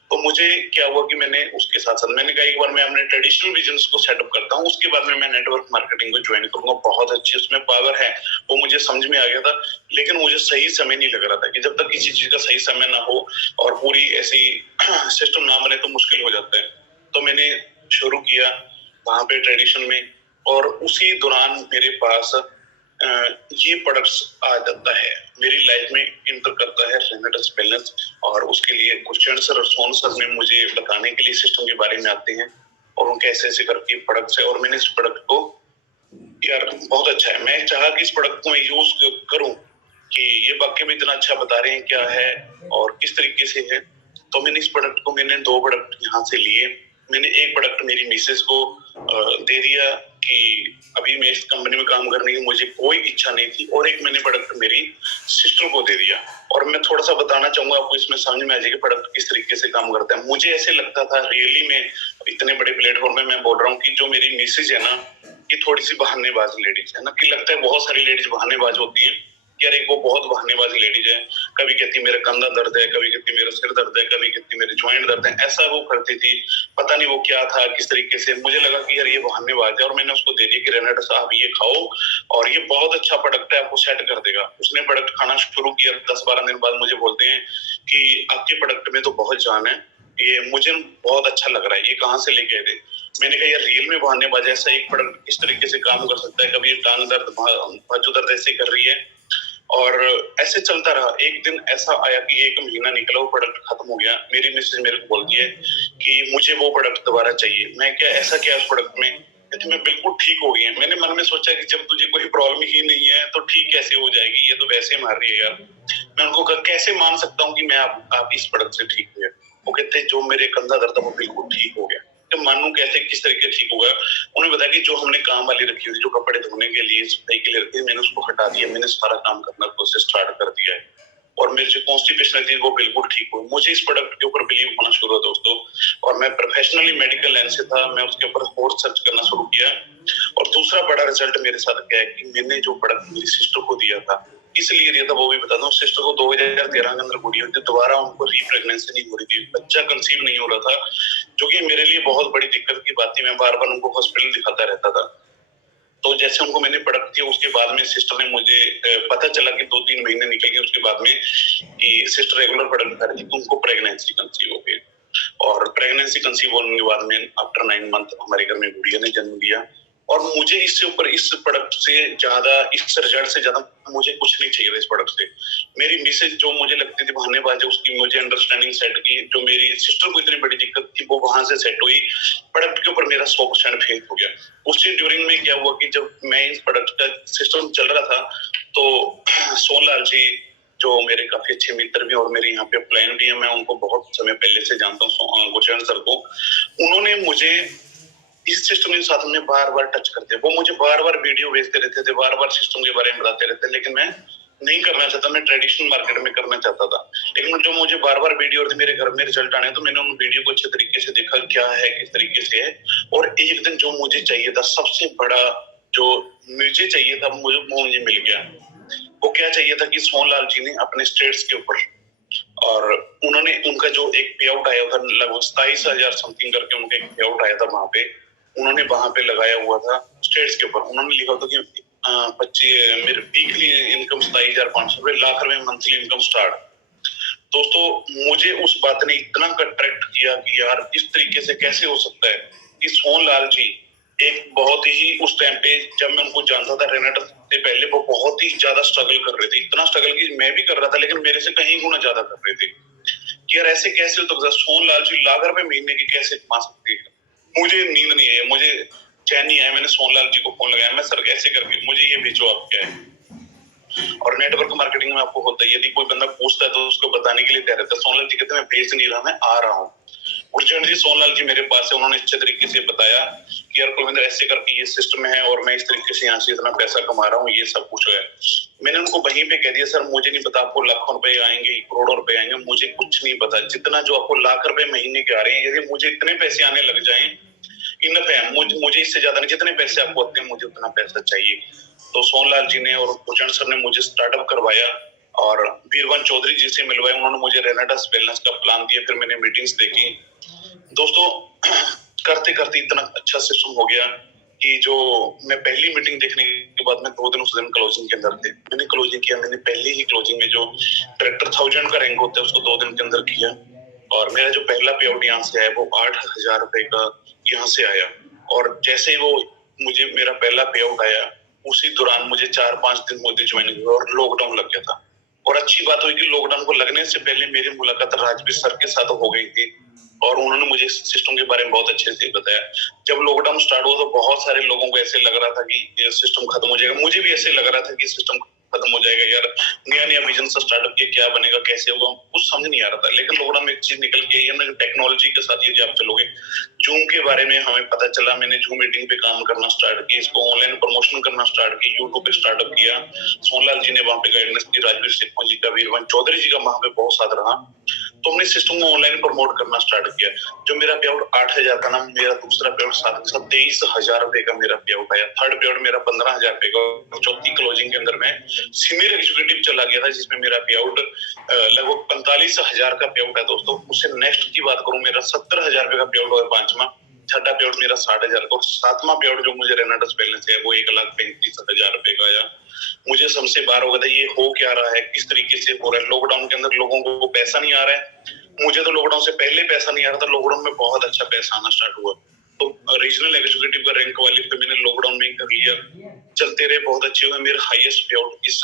तो मुझे क्या हुआ कि मैंने उसके साथ साथ मैंने कहा एक बार मैं अपने ट्रेडिशनल बिजनेस को सेटअप करता हूँ, उसके बाद में मैं नेटवर्क मार्केटिंग को ज्वाइन करूंगा। बहुत अच्छी उसमें पावर है, वो मुझे समझ में आ गया था। लेकिन मुझे सही समय नहीं लग रहा था कि जब तक किसी चीज का सही समय ना हो और पूरी ऐसी सिस्टम ना बने तो मुश्किल हो जाता है। तो मैंने शुरू किया वहां पे ट्रेडिशन में, और उसी दौरान मेरे पास ये प्रोडक्ट्स आ जाता है, मेरी लाइफ में इंटर करता है रेनेडस वेलनेस। और उसके लिए क्वेश्चन सर और सोन सर ने मुझे बताने के लिए सिस्टम के बारे में आते हैं और उनके ऐसे ऐसे करके प्रोडक्ट्स है। और मैंने इस प्रोडक्ट को यार बहुत अच्छा है, मैं चाहा कि इस प्रोडक्ट को मैं यूज करूं कि ये वाकई में इतना अच्छा बता रहे हैं क्या है और किस तरीके से है। तो मैंने इस प्रोडक्ट को, मैंने 2 प्रोडक्ट यहाँ से लिए। मैंने एक प्रोडक्ट मेरी मिसेस को दे दिया कि अभी मैं इस कंपनी में काम करने की मुझे कोई इच्छा नहीं थी, और एक मैंने प्रोडक्ट मेरी सिस्टर को दे दिया। और मैं थोड़ा सा बताना चाहूंगा आपको, इसमें समझ में आ जाएगा प्रोडक्ट किस तरीके से काम करता है। मुझे ऐसे लगता था रियली में, इतने बड़े प्लेटफॉर्म में मैं बोल रहा हूँ कि जो मेरी मिसेज है ना, ये थोड़ी सी बहानेबाज लेडीज है ना, कि लगता है बहुत सारी लेडीज बहानेबाज होती है। यार एक वो बहुत बहानेबाज लेडीज है, कभी कहती मेरा कंधा दर्द है, कभी कहती मेरा सिर दर्द है, कभी कहती मेरे ज्वाइंट दर्द है, ऐसा वो करती थी। पता नहीं वो क्या था, किस तरीके से, मुझे लगा कि यार ये बहानेबाज है। और मैंने उसको दे दिया कि रेनेडस आप ये खाओ और ये बहुत अच्छा प्रोडक्ट है, आपको सेट कर देगा। उसने प्रोडक्ट खाना शुरू किया, 10-12 दिन बाद मुझे बोलते हैं कि आपके प्रोडक्ट में तो बहुत जान है, ये मुझे बहुत अच्छा लग रहा है, ये कहाँ से लेके आए थे। मैंने कहा यार रियल में बहानेबाज है, ऐसा एक प्रोडक्ट किस तरीके से काम कर सकता है, कभी टांग दर्द बाजू दर्द ऐसे कर रही है। और ऐसे चलता रहा। एक दिन ऐसा आया कि 1 महीना निकला, वो प्रोडक्ट खत्म हो गया। मेरी मिसेज मेरे को बोलती है कि मुझे वो प्रोडक्ट दोबारा चाहिए। मैं क्या, ऐसा क्या है उस प्रोडक्ट में? कहती मैं बिल्कुल ठीक हो गई है। मैंने मन में सोचा कि जब तुझे कोई प्रॉब्लम ही नहीं है तो ठीक कैसे हो जाएगी, ये तो वैसे मार रही है यार। मैं उनको कहा कैसे मान सकता हूँ कि मैं आप इस प्रोडक्ट से ठीक हुए? वो कहते जो मेरे कंधा दर्द था वो बिल्कुल ठीक हो गया। तो मानू कैसे, किस तरीके ठीक हो गया? उन्हें बताया कि जो हमने काम वाली रखी हुई, जो कपड़े धोने के लिए, सफाई के लिए रखी थी, मैंने उसको हटा दिया, मैंने सारा काम करना प्रोसेस स्टार्ट कर दिया है। और मेरी जो कॉन्स्टिपेशन थी वो बिल्कुल ठीक हुई। मुझे इस प्रोडक्ट के ऊपर बिलीव होना शुरू हुआ दोस्तों। और मैं प्रोफेशनली मेडिकल लाइन से था, मैं उसके ऊपर और सर्च करना शुरू किया। और दूसरा बड़ा रिजल्ट मेरे साथ क्या है कि मैंने जो प्रोडक्ट मेरी सिस्टर को दिया था, इसलिए दिया था वो भी बता दूं। सिस्टर को 2013 के अंदर गुड़ी हुई थी, दोबारा उनको रीप्रेगनेंसी नहीं हो रही थी, बच्चा कंसीव नहीं हो रहा था, जो कि मेरे लिए बहुत बड़ी दिक्कत की बात थी। मैं बार बार उनको हॉस्पिटल दिखाता रहता था। तो जैसे उनको मैंने प्रोडक्ट दिया, उसके बाद में सिस्टर ने मुझे पता चला कि 2-3 महीने निकल गए उसके बाद में कि सिस्टर रेगुलर प्रोडक्ट कर रही थी, तो उनको प्रेगनेंसी कंसीव हो गई। और प्रेगनेंसी कंसीव होने के बाद में आफ्टर 9 मंथ हमारे घर में गुड़िया ने जन्म लिया। और मुझे इससे ऊपर, इस प्रोडक्ट से ज्यादा, इस रिजल्ट से ज्यादा मुझे कुछ नहीं चाहिए था इस प्रोडक्ट से। मेरी मिसेज जो मुझे लगती थी बहानेबाज है, उसकी मुझे अंडरस्टैंडिंग सेट की। जो मेरी सिस्टर को इतनी बड़ी दिक्कत थी वो वहां से सेट हुई। प्रोडक्ट के ऊपर मेरा 100% फेथ हो गया। उसी ड्यूरिंग में क्या हुआ कि जब मैं इस प्रोडक्ट का सिस्टम चल रहा था, तो सोनलाल जी जो मेरे काफी अच्छे मित्र भी और मेरे यहाँ पे प्लान भी है, मैं उनको बहुत समय पहले से जानता हूँ, गुरचरण सर को। उन्होंने मुझे इस सिस्टम के साथ में बार बार टच करते, वो मुझे बार बार वीडियो भेजते रहते थे, बार बार सिस्टम के बारे में बताते रहते, लेकिन मैं नहीं करना चाहता, मैं ट्रेडिशनल मार्केट में करना चाहता था। लेकिन जो मुझे बार बार वीडियो और मेरे घर में रिजल्ट आने, तो मैंने उन वीडियो को अच्छे तरीके से देखा क्या है, किस तरीके से है। और एक दिन जो मुझे चाहिए था, सबसे बड़ा जो मुझे चाहिए था, मुझे मिल गया। वो क्या चाहिए था कि सोनलाल जी ने अपने स्टेट्स के ऊपर, और उन्होंने, उनका जो एक पे आउट आया था लगभग 27,000 समथिंग करके उनका एक पे आउट आया था वहां पे, उन्होंने वहां पे लगाया हुआ था स्टेट्स के ऊपर। उन्होंने लिखा था कि 25 मेरे वीकली इनकम 27,500 रुपए, लाख रुपए मंथली इनकम स्टार्ट। दोस्तों मुझे उस बात ने इतना अट्रैक्ट किया कि यार इस तरीके से कैसे हो सकता है कि सोनलाल जी एक बहुत ही, उस टाइम पे जब मैं उनको जानता था रेनेडस से पहले, वो बहुत ही ज्यादा स्ट्रगल कर रहे थे, इतना स्ट्रगल कि मैं भी कर रहा था, लेकिन मेरे से कहीं गुना ज्यादा कर रहे थे कि यार ऐसे कैसे हो सकता है, सोनलाल जी लाख रुपए महीने की कैसे कमा सकते हैं। मुझे नींद नहीं है, मुझे चैन नहीं आया। मैंने सोनलाल जी को फोन लगाया, मैं सर ऐसे करके मुझे ये भेजो आप क्या है। और नेटवर्क मार्केटिंग में आपको होता है, यदि कोई बंदा पूछता है तो उसको बताने के लिए तैयार रहता है। सोनलाल जी कहते हैं मैं भेज नहीं रहा, मैं आ रहा हूँ। गुरचरण जी, सोनलाल जी मेरे पास है, उन्होंने अच्छे तरीके से बताया कि यार कुलविंदर ऐसे करके ये सिस्टम है और मैं इस तरीके से यहाँ से इतना पैसा कमा रहा हूँ, ये सब कुछ है। मैंने उनको वहीं पे कह दिया, सर मुझे नहीं पता आपको लाखों रुपए आएंगे, करोड़ों रुपए आएंगे, मुझे कुछ नहीं पता। जितना जो आपको लाख रुपए महीने के आ रहे हैं, यदि मुझे इतने पैसे आने लग जाएं, इनफ है, मुझे इससे ज्यादा नहीं। जितने पैसे आपको आते हैं मुझे उतना पैसा चाहिए। तो सोनलाल जी ने और गुरचरण सर ने मुझे स्टार्टअप करवाया और वीरवन चौधरी जी से मिलवाया। उन्होंने मुझे रेनेडस वेलनेस का प्लान दिया, फिर मैंने मीटिंग्स देखी। दोस्तों करते करते इतना अच्छा सिस्टम हो गया कि जो मैं पहली मीटिंग देखने के बाद में 2 दिन उस दिन क्लोजिंग के अंदर थे। मैंने क्लोजिंग किया, मैंने पहले ही क्लोजिंग में जो डायरेक्टर 1000 का रैंक होता है उसको 2 दिन के अंदर किया और मेरा जो पहला पे आउट यहाँ से आया वो 8,000 रुपए का यहाँ से आया। और जैसे ही वो मुझे मेरा पहला पे आउट आया, उसी दौरान मुझे 4-5 दिन मोदी ज्वाइनिंग हुआ और लॉकडाउन लग गया था। और अच्छी बात हुई कि लॉकडाउन को लगने से पहले मेरी मुलाकात राजवीर सर के साथ हो गई थी और उन्होंने मुझे सिस्टम के बारे में बहुत अच्छे से बताया। जब लॉकडाउन स्टार्ट हुआ तो बहुत सारे लोगों को ऐसे लग रहा था कि ये सिस्टम खत्म हो जाएगा। मुझे भी ऐसे लग रहा था कि सिस्टम खत्म हो जाएगा, यार नया नया विजन से स्टार्टअप किया, क्या बनेगा, कैसे होगा, कुछ समझ नहीं आ रहा था। लेकिन लॉकडाउन में एक चीज निकल के आई है ना, टेक्नोलॉजी के साथ यदि आप चलोगे, जूम के बारे में हमें पता चला। मैंने जूम मीटिंग पे काम करना स्टार्ट किया, इसको ऑनलाइन प्रमोशन करना स्टार्ट किया, यूट्यूब पे स्टार्टअप किया। सोनलाल जी ने वहां पे गाइडेंस की, राजवीर सिक्खों जी का, वीरवन चौधरी जी का वहां पे बहुत साथ रहा। तो हमने सिस्टम को ऑनलाइन प्रमोट करना स्टार्ट किया। जो मेरा पे आउट 8,000 का ना, मेरा दूसरा पे आउट 23,000 रुपए का मेरा पे आउट आया। थर्ड पे आउट मेरा 15,000 रुपए का। चौथी क्लोजिंग के अंदर मैं सीनियर एग्जीक्यूटिव चला गया था, जिसमें मेरा पे आउट लगभग 45,000 का पे आउट है दोस्तों। उससे नेक्स्ट की बात करूं, मेरा 70,000 रुपए का पे आउट हुआ पांचवा। छठा पे आउट मेरा 60,000 का और सातवां पे आउट जो मुझे रेनेडस वेलनेस है वो 1,35,000 रुपए का आया। मुझे सबसे बार हो गया था ये हो क्या रहा है, किस तरीके से हो रहा है। लॉकडाउन के अंदर लोगों को पैसा नहीं आ रहा है, मुझे तो लॉकडाउन से पहले पैसा नहीं आ रहा था, लॉकडाउन में बहुत अच्छा पैसा आना स्टार्ट हुआ। तो रीजनल एग्जीक्यूटिव का रैंक वाले पे मैंने लॉकडाउन में कर लिया, चलते रहे, बहुत अच्छे हुए। मेरे हाईएस्ट पे आउट इस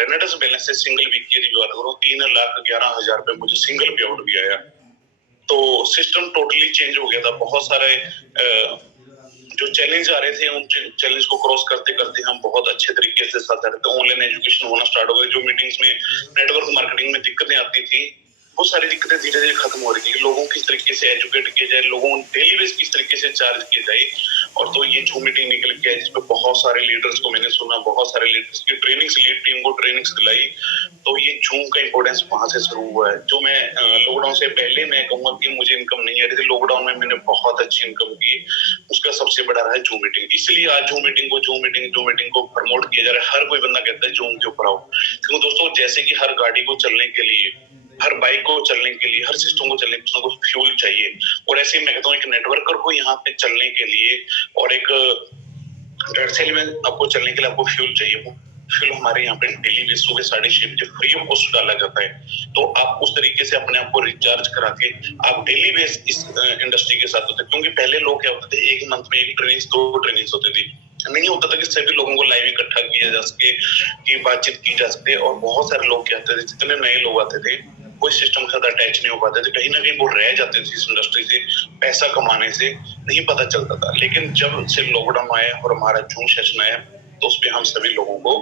रेनेडस बैलेंस से सिंगल वीक की बात करूं, 3,11,000 रुपए मुझे सिंगल पे आउट भी आया। तो सिस्टम टोटली चेंज हो गया था। बहुत सारे जो चैलेंज आ रहे थे, उन चैलेंज को क्रॉस करते करते हम बहुत अच्छे तरीके से साथ रहते। ऑनलाइन एजुकेशन होना स्टार्ट हो गया। जो मीटिंग्स में नेटवर्क मार्केटिंग में दिक्कतें आती थी, वो सारी दिक्कतें धीरे धीरे खत्म हो रही थी। लोगों किस तरीके से एजुकेट किया जाए, लोगों डेली बेस किस तरीके से चार्ज किया जाए। और तो ये जूम मीटिंग निकल के आई, जिसमें बहुत सारे लीडर्स को मैंने सुना, बहुत सारे लीडर्स की ट्रेनिंग्स, लीड टीम को ट्रेनिंग्स दिलाई। तो ये जूम का इंपॉर्टेंस वहां से शुरू हुआ है। जो मैं लॉकडाउन से पहले मैं कहूंगा कि मुझे इनकम नहीं आ रही थी, लॉकडाउन में मैंने बहुत अच्छी इनकम की। उसका सबसे बड़ा रहा है जूम मीटिंग। इसलिए आज जूम मीटिंग को प्रमोट किया जा रहा है। हर कोई बंदा कहता है जूम के ऊपर आओ। क्योंकि दोस्तों जैसे कि हर गाड़ी को चलने के लिए, हर बाइक को चलने के लिए, हर सिस्टम को चलने के लिए फ्यूल चाहिए, और ऐसे ही मैं कहता हूँ एक नेटवर्कर को यहाँ पे चलने के लिए और एक रेडसेल में आपको चलने के लिए आपको फ्यूल चाहिए। वो फ्यूल हमारे यहाँ पे डेली बेस सुबह 6:30 बजे फ्री ऑफ कॉस्ट डाला जाता है। तो आप उस तरीके से अपने आप को रिचार्ज करा के आप डेली बेस इस इंडस्ट्री के साथ होते हैं। क्योंकि पहले लोग क्या होते थे, एक मंथ में एक ट्रेनिंग, 2 ट्रेनिंग होती थी। नहीं होता था कि सभी लोगों को लाइव इकट्ठा किया जा सके, की बातचीत की जा सके। और बहुत सारे लोग क्या होते थे, जितने नए लोग आते थे कोई सिस्टम के साथ अटैच नहीं हो पाते थे, कहीं ना कहीं वो रह जाते थे इस इंडस्ट्री से, पैसा कमाने से नहीं पता चलता था। लेकिन जब से लॉकडाउन आया और हमारा जूम सेशन आया, तो उसपे हम सभी लोगों को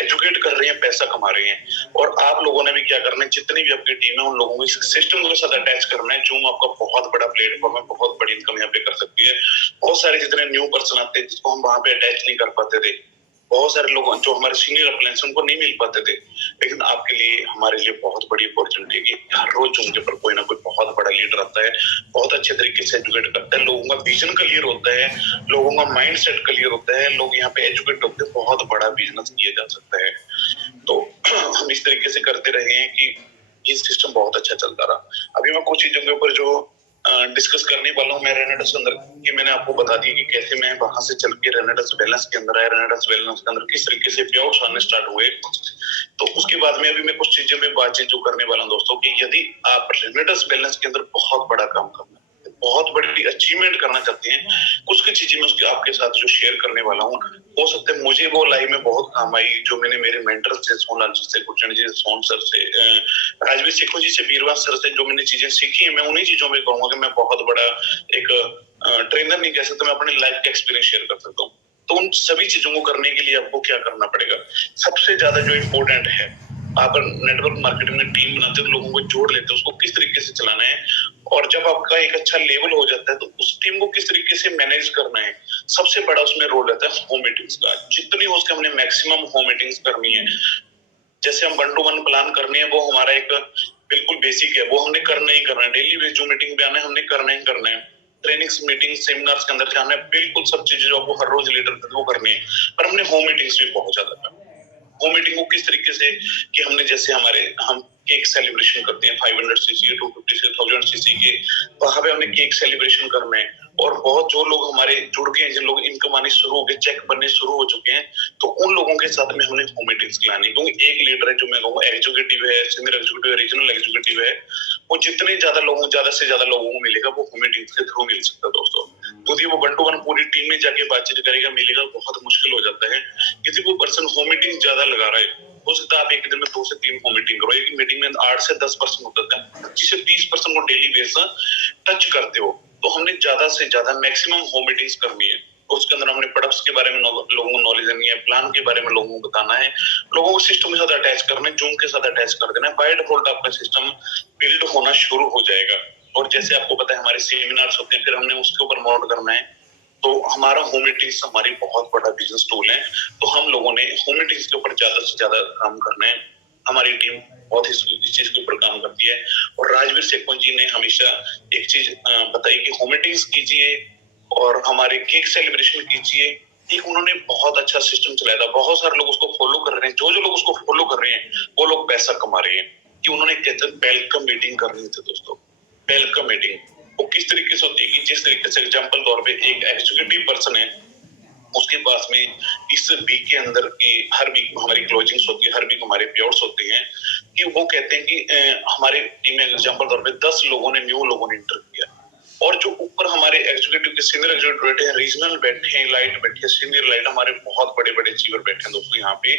एजुकेट कर रहे हैं, पैसा कमा रहे हैं। और आप लोगों ने भी क्या करना है, जितनी भी आपकी टीम है उन लोगों को सिस्टम के साथ अटैच करना है। जूम आपका बहुत बड़ा प्लेटफॉर्म है, बहुत बड़ी इनकम यहाँ पे कर सकती है। बहुत सारे जितने न्यू पर्सन आते हैं जिसको हम वहां पे अटैच नहीं कर पाते थे, बहुत सारे लोग जो हमारे सीनियर अप्लायंस उनको नहीं मिल पाते थे, लेकिन आपके लिए, हमारे लिए बहुत बड़ी अपॉर्चुनिटी है कि हर रोज जूम के ऊपर कोई ना कोई बहुत बड़ा लीडर आता है, बहुत अच्छे तरीके से एजुकेट करता है, लोगों का विजन क्लियर होता है, लोगों का माइंड सेट क्लियर होता है, लोग यहाँ पे एजुकेट होते हैं, बहुत बड़ा बिजनेस किया जा सकता है। तो हम इस तरीके से करते रहे हैं कि ये सिस्टम बहुत अच्छा चलता रहा। अभी मैं कुछ चीजों के ऊपर जो डिस्कस करने वाला हूँ, मैं रेनेडस के अंदर की मैंने आपको बता दी कि कैसे मैं वहां से चल के रेनेडस वेलनेस के अंदर आया, रेनेडस वेलनेस के अंदर किस तरीके से पे आने स्टार्ट हुए। तो उसके बाद में अभी मैं कुछ चीजों पे बातचीत जो करने वाला हूँ दोस्तों, कि यदि आप रेनेडस वेलनेस के अंदर बहुत बड़ा काम करना, बहुत बड़ी अचीवमेंट करना चाहते हैं, कुछ कुछ चीजें मैं उसके आपके साथ जो शेयर करने वाला हूँ, हो सकता है मुझे वो लाइफ में बहुत काम आई, जो मैंने मेरे मेंटर से, सोनलाल जी से, गुरचरण जी से, सोन सर से, राजवीर सिक्खो जी से, वीरवान सर से जो मैंने चीजें सीखी है, मैं उन्हीं चीजों में कहूंगा कि मैं बहुत बड़ा एक ट्रेनर नहीं कह सकता, मैं अपने लाइफ का एक्सपीरियंस शेयर कर सकता हूँ। तो उन सभी चीजों को करने के लिए आपको क्या करना पड़ेगा, सबसे ज्यादा जो इम्पोर्टेंट है, आप नेटवर्क मार्केटिंग में टीम बनाते हो, लोगों को जोड़ लेते हो, उसको किस तरीके से चलाना है, और जब आपका एक अच्छा लेवल हो जाता है तो उस टीम को किस तरीके से मैनेज करना है, सबसे बड़ा उसमें रोल रहता है होम मीटिंग्स का। जितनी हो सके हमने मैक्सिमम होम मीटिंग्स करनी है। जैसे हम 1 to 1 प्लान करनी है, वो हमारा एक बिल्कुल बेसिक है, वो हमने करना ही करना है। डेली बेस जो मीटिंग पे आना है हमने करना ही करना है। ट्रेनिंग्स, मीटिंग, सेमिनार्स के अंदर जाना है, बिल्कुल सब चीजें जो आपको हर रोज लीडर को करनी है। पर हमने होम मीटिंग्स भी बहुत ज्यादा करनी है। वो मीटिंग को किस तरीके से कि हमने जैसे हम केक सेलिब्रेशन करते हैं 500 सीसी 250 से 1000 सीसी के, वहां पे हमने केक सेलिब्रेशन करना है। और बहुत जो लोग हमारे जुड़ गए हैं, जिन लोग इनकम आनी शुरू हो गए, चेक बनने शुरू हो चुके हैं, तो उन लोगों के साथ में हमने होम मीटिंग्स लानी। क्योंकि एक लीडर है जो मैं कहूँ एग्जीक्यूटिव है, सीनियर एग्जीक्यूटिव है, रीजनल एग्जीक्यूटिव है, वो जितने ज्यादा से ज्यादा लोगों को मिलेगा वो होम मीटिंग्स के थ्रू मिल सकता है दोस्तों। यदि वो 1 to 1 पूरी टीम में जाके बातचीत करेगा, मिलेगा, बहुत मुश्किल हो जाता है। किसी को पर्सन होम मीटिंग ज्यादा लगा रहा है, हो सकता है आप एक दिन में 2 से 3 होम मीटिंग करो। एक मीटिंग में 8 से 10 पर्सन होता है, 25 से 30 पर्सन को डेली बेस टच करते हो, तो हमने ज्यादा से ज्यादा मैक्सिमम होम मीटिंग्स करनी है। उसके अंदर हमने प्रोडक्ट्स के बारे में लोगों को नॉलेज देनी है, प्लान के बारे में लोगों को बताना है, लोगों को सिस्टम के साथ अटैच करना है, जूम के साथ अटैच कर देना है। बाय डिफॉल्ट आपका सिस्टम बिल्ड होना शुरू हो जाएगा। और जैसे आपको पता है हमारे सेमिनार्स होते हैं, फिर हमने उसके ऊपर मोड करना है। तो हमारा होम मीटिंग्स हमारी बहुत बड़ा बिजनेस टूल है। तो हम लोगों ने होम मीटिंग्स के ऊपर ज्यादा से ज्यादा काम करना है। हमारी टीम बहुत इस चीज के ऊपर काम करती है। और राजवीर सेकवन जी ने हमेशा एक चीज बताई कि होम मीटिंग्स कीजिए और हमारे केक सेलिब्रेशन कीजिए। एक उन्होंने बहुत अच्छा सिस्टम चलाया था, बहुत सारे लोग उसको फॉलो कर रहे हैं। जो जो लोग उसको फॉलो कर रहे हैं वो लोग पैसा कमा रहे हैं। कि उन्होंने कहते हैं वेलकम मीटिंग करनी थी दोस्तों। वेलकम मीटिंग वो किस तरीके से होती है कि जिस तरीके से एग्जांपल तौर पे एक एग्जीक्यूटिव पर्सन है, उसके पास में इस वीक के अंदर की हर वीक हमारी क्लोजिंग्स होती है, हर वीक हमारे पेआउट्स होते हैं, कि वो कहते हैं कि हमारे टीम में एग्जांपल तौर पे 10 लोगों ने न्यू लोगों ने इंटर किया। और जो ऊपर हमारे एग्जीक्यूटिव के सीनियर एग्जीक्यूटिव बैठे हैं, रीजनल बैठे हैं, लाइट बैठे हैं, सीनियर लाइट, हमारे बहुत बड़े बड़े अचीवर बैठे हैं दोस्तों। यहाँ पे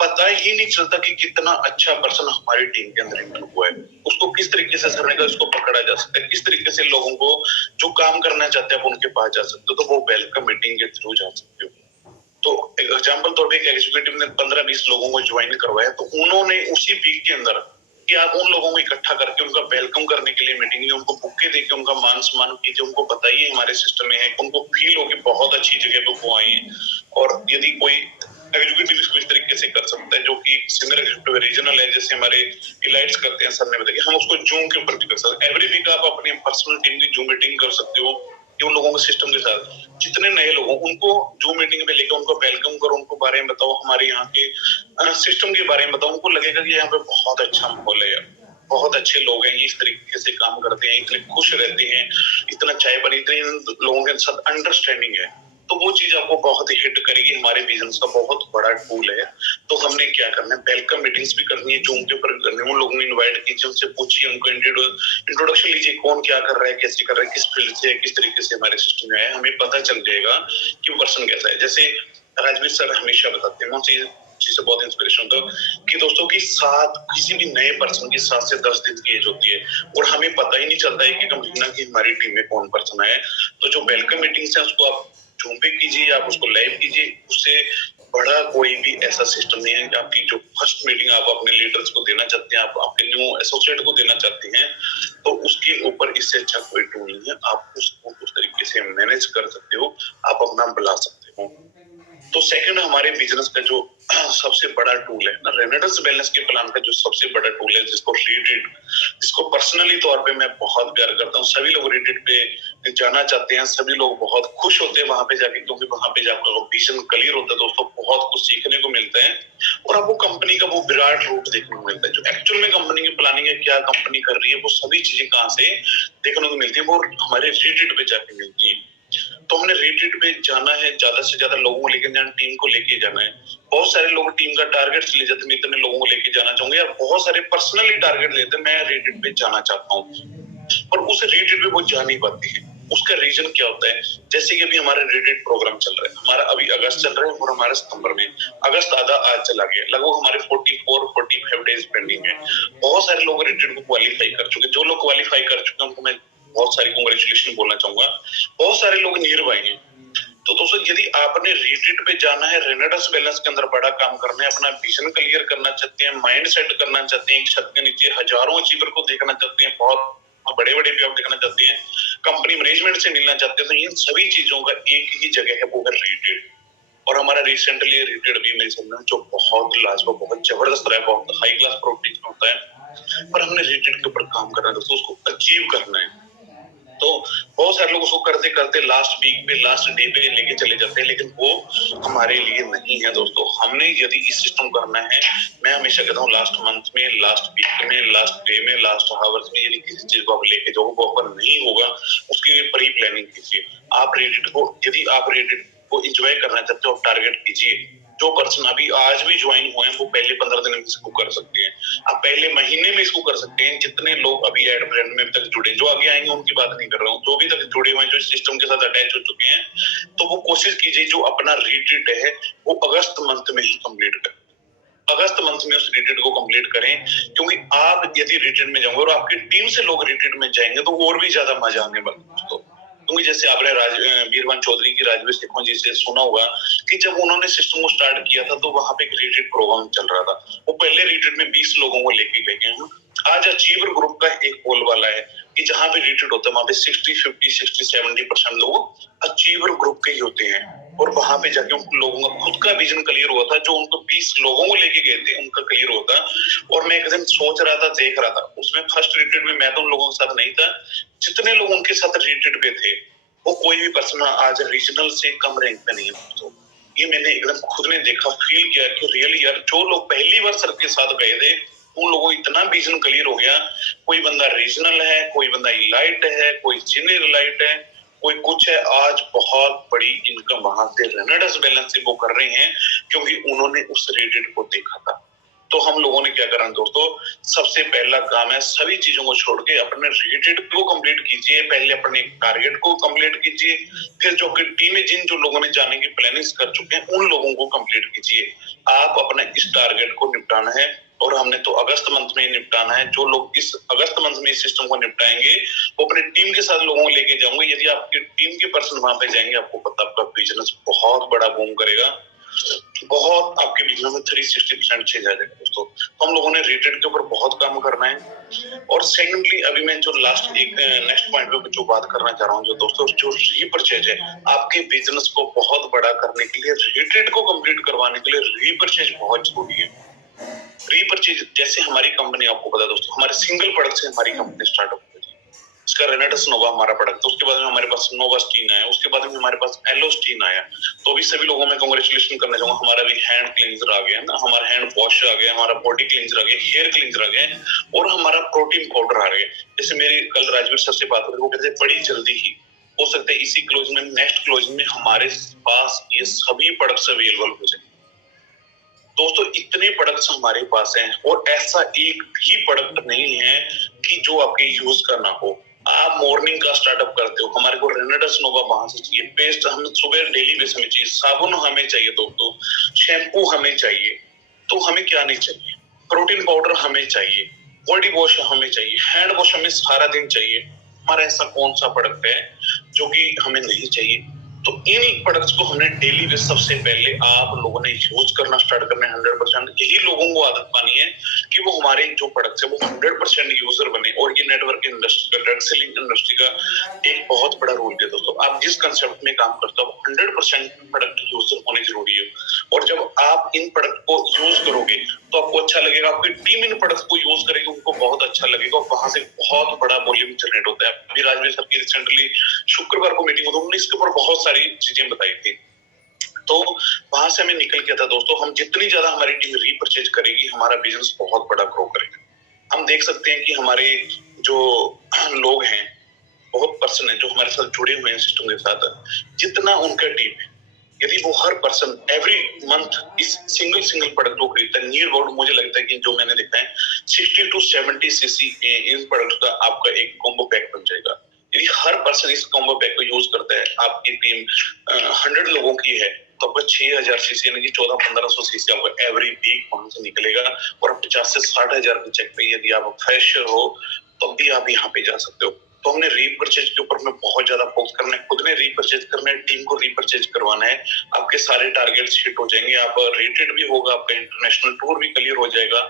पता ही नहीं चलता कि कितना अच्छा पर्सन हमारी टीम के अंदर इंटर हुआ है। उसको किस तरीके से सरने का उसको पकड़ा जा सकता है, किस तरीके से लोगों को जो काम करना चाहते हैं उनके पास जा सकते हो, तो वो वेलकम मीटिंग के थ्रू जा सकते हो। तो एग्जाम्पल तौर पे एक एग्जीक्यूटिव ने 15-20 लोगों को ज्वाइन करवाया, तो उन्होंने उसी वीक के अंदर कि आप उन लोगों को इकट्ठा करके उनका वेलकम करने के लिए मीटिंग ली, उनको बुके देके उनका मान सम्मान कीजिए, उनको बताइए हमारे सिस्टम में है, उनको फील हो कि बहुत अच्छी जगह पे वो आई है। और यदि कोई एग्जीक्यूटिव इसको इस तरीके से कर सकता है, जो कि सीनियर एग्जीक्यूटिव रीजनल है, जैसे हमारे इलाइट्स करते हैं, सर ने बताया हम उसको जूम के ऊपर भी कर सकते हैं। एवरी वीक आप अपनी पर्सनल टीम की जूम मीटिंग कर सकते हो कि उन लोगों के सिस्टम के साथ जितने नए लोगों उनको जूम मीटिंग में लेकर उनको वेलकम करो, उनको बारे में बताओ, हमारे यहाँ के सिस्टम के बारे में बताओ। उनको लगेगा कि यहाँ पे बहुत अच्छा माहौल है यार, बहुत अच्छे लोग हैं, ये इस तरीके से काम करते हैं, इतने खुश रहते हैं, इतना चाय बनी, इतने लोगों के साथ अंडरस्टैंडिंग है। तो वो चीज आपको बहुत हिट करेगी। हमारे बिजनेस का बहुत बड़ा टूल है। तो हमने क्या करना है, वेलकम मीटिंग्स भी करनी है, जूम के ऊपर करनी है, उन लोगों को इनवाइट कीजिए, उनसे पूछिए, उनको इंट्रोडक्शन लीजिए, कौन क्या कर रहा है, कैसे कर रहा है, किस फील्ड से है, किस तरीके से हमारे सिस्टम में है, हमें पता चल जाएगा कि वो पर्सन कैसा है। जैसे राजवीर सर हमेशा बताते हैं, मुझे चीज से बहुत इंस्पिरेशन होता है कि दोस्तों की किसी भी नए पर्सन की 7 से 10 दिन की एज होती है, और हमें पता ही नहीं चलता है कि महीना की हमारी टीम में कौन पर्सन है। तो जो वेलकम मीटिंग्स है उसको आप जूम पे कीजिए, आप उसको लाइव कीजिए, उससे बड़ा कोई भी ऐसा सिस्टम नहीं है कि आपकी जो फर्स्ट मीटिंग आप अपने लीडर्स को देना चाहते हैं, आप आपके न्यू एसोसिएट को देना चाहते हैं, तो उसके ऊपर इससे अच्छा कोई टूल नहीं है। आप उसको उस तरीके से मैनेज कर सकते हो, आप अपना बुला सकते हो। तो सेकंड हमारे बिजनेस का जो सबसे बड़ा टूल है ना, रेमिटेंस बैलेंस के प्लान का जो सबसे बड़ा टूल है, जिसको रिट्रीट, जिसको पर्सनली तौर पे मैं बहुत प्यार करता हूँ। सभी लोग रिट्रीट पे जाना चाहते हैं, सभी लोग बहुत खुश होते हैं वहां पे जाके, क्योंकि वहां पे जाकर विजन क्लियर होता है दोस्तों, बहुत कुछ सीखने को मिलता है। और आपको कंपनी का वो विराट रूप देखने को मिलता है, जो एक्चुअल में कंपनी की प्लानिंग है, क्या कंपनी कर रही है, वो सभी चीजें कहाँ से देखने को मिलती है, वो हमारे रिट्रीट पे जाके मिलती है। तो हमने रिट्रीट पे जाना है, ज्यादा से ज्यादा लोगों को लेके जाना, टीम को लेके जाना है। बहुत सारे लोग टीम का टारगेट ले जाते हैं, मैं इतने लोगों को लेके जाना चाहूंगा, या बहुत सारे पर्सनली टारगेट लेते हैं, मैं रिट्रीट पे जाना चाहता हूँ, पर उस रिट्रीट पे वो जा नहीं पाती है। उसका रीजन क्या होता है, जैसे कि अभी हमारा रिट्रीट प्रोग्राम चल रहा है, हमारा अभी अगस्त चल रहा है और हमारे सितंबर में अगस्त आधा आज चला गया, लगभग हमारे 44-45 डेज पेंडिंग है। बहुत सारे लोग रिट्रीट को क्वालिफाई कर चुके, जो लोग क्वालिफाई कर चुके हैं उनको मैं बहुत सारी कांग्रेचुलेशन बोलना चाहूंगा। बहुत सारे लोग नियर आए हैं। तो दोस्तों यदि आपने रिट्रीट पे जाना है, रेमिटेंस बैलेंस के अंदर बड़ा काम करना है, अपना विजन क्लियर करना चाहते हैं, माइंड सेट करना चाहते हैं, छत के नीचे हजारों अचीवर को देखना चाहते हैं, बहुत बड़े बड़े भी आप देखना चाहते हैं, कंपनी मैनेजमेंट से मिलना चाहते हैं, तो इन सभी चीजों का एक ही जगह है, वो है रेटेड। और हमारा रिसेंटली रेटेड भी मेरे सामने जो बहुत लाजवाब, बहुत जबरदस्त रहा है, बहुत हाई क्लास प्रोडक्ट होता है, पर हमने रेटेड के ऊपर काम करना है दोस्तों, उसको अचीव करना है। तो बहुत सारे लोग उसको करते करते लास्ट वीक पे, लास्ट डे पे लेके चले जाते हैं, लेकिन वो हमारे लिए नहीं है दोस्तों। हमने यदि इस सिस्टम करना है, मैं हमेशा कहता हूँ लास्ट मंथ में, लास्ट वीक में, लास्ट डे में, लास्ट आवर्स में यदि किसी चीज को आप लेके जाओ वो अपन नहीं होगा, उसकी प्री प्लानिंग कीजिए। आप रेटेड को, यदि आप रेटेड को एंजॉय करना चाहते हो, आप टारगेट कीजिए। जो पर्सन अभी आज भी ज्वाइन हुए हैं वो पहले 15 दिन में इसको कर सकते हैं, आप पहले महीने में इसको कर सकते हैं। जितने लोग अभी एड ब्रांड में तक जुड़े, जो आगे आएंगे उनकी बात नहीं कर रहा हूँ, जो भी तक जुड़े हुए हैं, जो सिस्टम के साथ अटैच हो चुके हैं, तो वो कोशिश कीजिए जो अपना रिट्रीट है वो अगस्त मंथ में ही कंप्लीट करें। अगस्त मंथ में उस रिट्रीट को कंप्लीट करें, क्योंकि आप यदि रिट्रीट में जाओगे और आपकी टीम से लोग रिट्रीट में जाएंगे तो और भी ज्यादा मजा आने वाला है दोस्तों। क्योंकि जैसे आपने वीरवन चौधरी की, राजवीर सिखों जी से सुना होगा कि जब उन्होंने सिस्टम को स्टार्ट किया था तो वहां पे एक रिट्रीट प्रोग्राम चल रहा था, वो पहले रिट्रीट में 20 लोगों को लेके गए हैं। आज अचीवर ग्रुप का एक पोल वाला है कि जहां पे रिट्रीट होता है वहां पे 60-50-60-70% लोग अचीवर ग्रुप के ही होते हैं, और वहां पे जाके उन लोगों का खुद का विजन क्लियर हुआ था, जो उनको 20 लोगों को लेके गए थे उनका क्लियर हुआ था। और मैं एक दिन सोच रहा था, देख रहा था, उसमें फर्स्ट रिट्रीट में मैं तो उन लोगों के साथ नहीं था, जितने लोग उनके साथ रिट्रीट पे थे वो कोई भी पर्सन आज रीजनल से कम रैंक पे नहीं है दोस्तों। ये मैंने एकदम खुद ने देखा, फील किया कि रियली यार, जो लोग पहली बार सर के साथ गए थे उन लोगों को इतना विजन क्लियर हो गया। कोई बंदा रीजनल है, कोई बंदा इलाइट है, कोई सीनियर इलाइट है, कोई कुछ है, आज बहुत बड़ी इनकम वहां से रेनेडस बैलेंस से वो कर रहे हैं, क्योंकि उन्होंने उस रेटेड को देखा था। तो हम लोगों ने क्या करना दोस्तों, सबसे पहला काम है सभी चीजों को छोड़ के अपने रेटेड को कंप्लीट कीजिए। पहले अपने टारगेट को कंप्लीट कीजिए, फिर जो टीम में जिन जो लोगों ने जाने की प्लानिंग कर चुके हैं उन लोगों को कंप्लीट कीजिए। आप अपने इस टारगेट को निपटाना है, और हमने तो अगस्त मंथ में ही निपटाना है। जो लोग इस अगस्त मंथ में इस सिस्टम को निपटाएंगे वो अपने टीम के साथ लोगों को लेके जाऊंगे। यदि आपकी टीम के पर्सन वहां पे जाएंगे, आपको पता आपका बिजनेस बहुत बड़ा बूम करेगा, बहुत आपके बिजनेस में 360% चेंज आ जाएगा दोस्तों। तो हम लोगों ने रेटेड के ऊपर बहुत काम करना है। और सेकंडली अभी मैं जो लास्ट एक नेक्स्ट पॉइंट पे जो बात करना चाह रहा हूँ, जो दोस्तों जो रीपरचेज है, आपके बिजनेस को बहुत बड़ा करने के लिए, रेटेड को कंप्लीट करवाने के लिए रीपरचेज बहुत जरूरी है। रीपरचेज, जैसे हमारी कंपनी, आपको पता है दोस्तों, हमारे सिंगल प्रोडक्ट से हमारी कंपनी स्टार्ट हुई थी। इसका रेनेडस नोवा हमारा प्रोडक्ट, उसके बाद में हमारे पास नोवास्टीन आया, उसके बाद में हमारे पास एलोस्टीन आया। तो भी सभी लोगों में कांग्रेचुलेशन करना चाहूंगा, हमारा भी हैंड क्लींजर आ गया ना, हमारा हैंड वॉश आ गया, हमारा बॉडी क्लींजर आ गया, हेयर क्लींजर आ गया, और हमारा प्रोटीन पाउडर आ गया। जैसे मेरी कल राजवीर सर से बात हुई, वो कहते बड़ी जल्दी ही हो सकता है इसी क्लोज में, नेक्स्ट क्लोज में हमारे पास ये सभी प्रोडक्ट्स अवेलेबल हो जाए। दोस्तों इतने प्रोडक्ट्स हमारे पास हैं, और ऐसा एक भी प्रोडक्ट नहीं है कि जो आपके यूज करना हो। आप मॉर्निंग का स्टार्टअप करते हो, हमारे को रेनेडस नोवा वहां से चाहिए, पेस्ट हमें सुबह डेली बेस में चाहिए, साबुन हमें चाहिए दोस्तों, शैम्पू हमें चाहिए, तो हमें क्या नहीं चाहिए, प्रोटीन पाउडर हमें चाहिए, बॉडी वॉश हमें चाहिए, हैंड वॉश हमें सारा दिन चाहिए। हमारा ऐसा कौन सा प्रोडक्ट है जो कि हमें नहीं चाहिए? तो इन प्रोडक्ट्स को हमने डेली बेस सबसे पहले आप लोगों ने यूज करना स्टार्ट करना है 100%। यही लोगों को आदत पानी है कि वो हमारे जो प्रोडक्ट्स है वो 100% यूजर बने। और ये नेटवर्क इंडस्ट्री का, ड्रग सेलिंग इंडस्ट्री का एक बहुत बड़ा रोल है दोस्तों। आप जिस कंसेप्ट में काम करते हो 100% प्रोडक्ट यूजर होने जरूरी है। और जब आप इन प्रोडक्ट को यूज करोगे तो आपको अच्छा लगेगा, आपकी टीम इन प्रोडक्ट को यूज करेगी, उनको बहुत अच्छा लगेगा, और वहां से बहुत बड़ा वॉल्यूम जनरेट होता है। अभी राजवीर सर की रिसेंटली शुक्रवार को मीटिंग हुई, उन्होंने इसके ऊपर बहुत सारी चीजें बताई थी। तो वहां से हमें निकल गया था दोस्तों, हम जितनी ज्यादा हमारी टीम रीपरचेज करेगी, हमारा बिजनेस बहुत बड़ा ग्रो करेगा। हम देख सकते हैं कि हमारे जो लोग हैं, बहुत पर्सन है जो हमारे साथ जुड़े हुए हैं सिस्टम के साथ, जितना उनका टीम है, यदि वो हर पर्सन एवरी मंथ इस सिंगल प्रोडक्ट को खरीदता है, नियर अबाउट मुझे लगता है कि जो मैंने देखा है 60 to 70 सीसी इन प्रोडक्ट का आपका एक कॉम्बो पैक बन जाएगा। यदि हर पर्सन इस कॉम्बो पैक को यूज करता है, आपकी टीम 100 लोगों की है, तो आपका 6000 सीसी यानी कि 1400-1500 सीसी आपका एवरी वीक वहां से निकलेगा। और 50 से 60 हजार के चेक पे यदि आप फ्रेशर हो तो भी आप यहाँ पे जा सकते हो। तो हमने रीपरचेज के ऊपर में बहुत ज्यादा फोकस करना है, खुद ने रीपरचेज करना है, टीम को रीपरचेज करवाना है। आपके सारे टारगेट्स हिट हो जाएंगे, आप रेटेड भी होगा, आपका इंटरनेशनल टूर भी क्लियर हो जाएगा,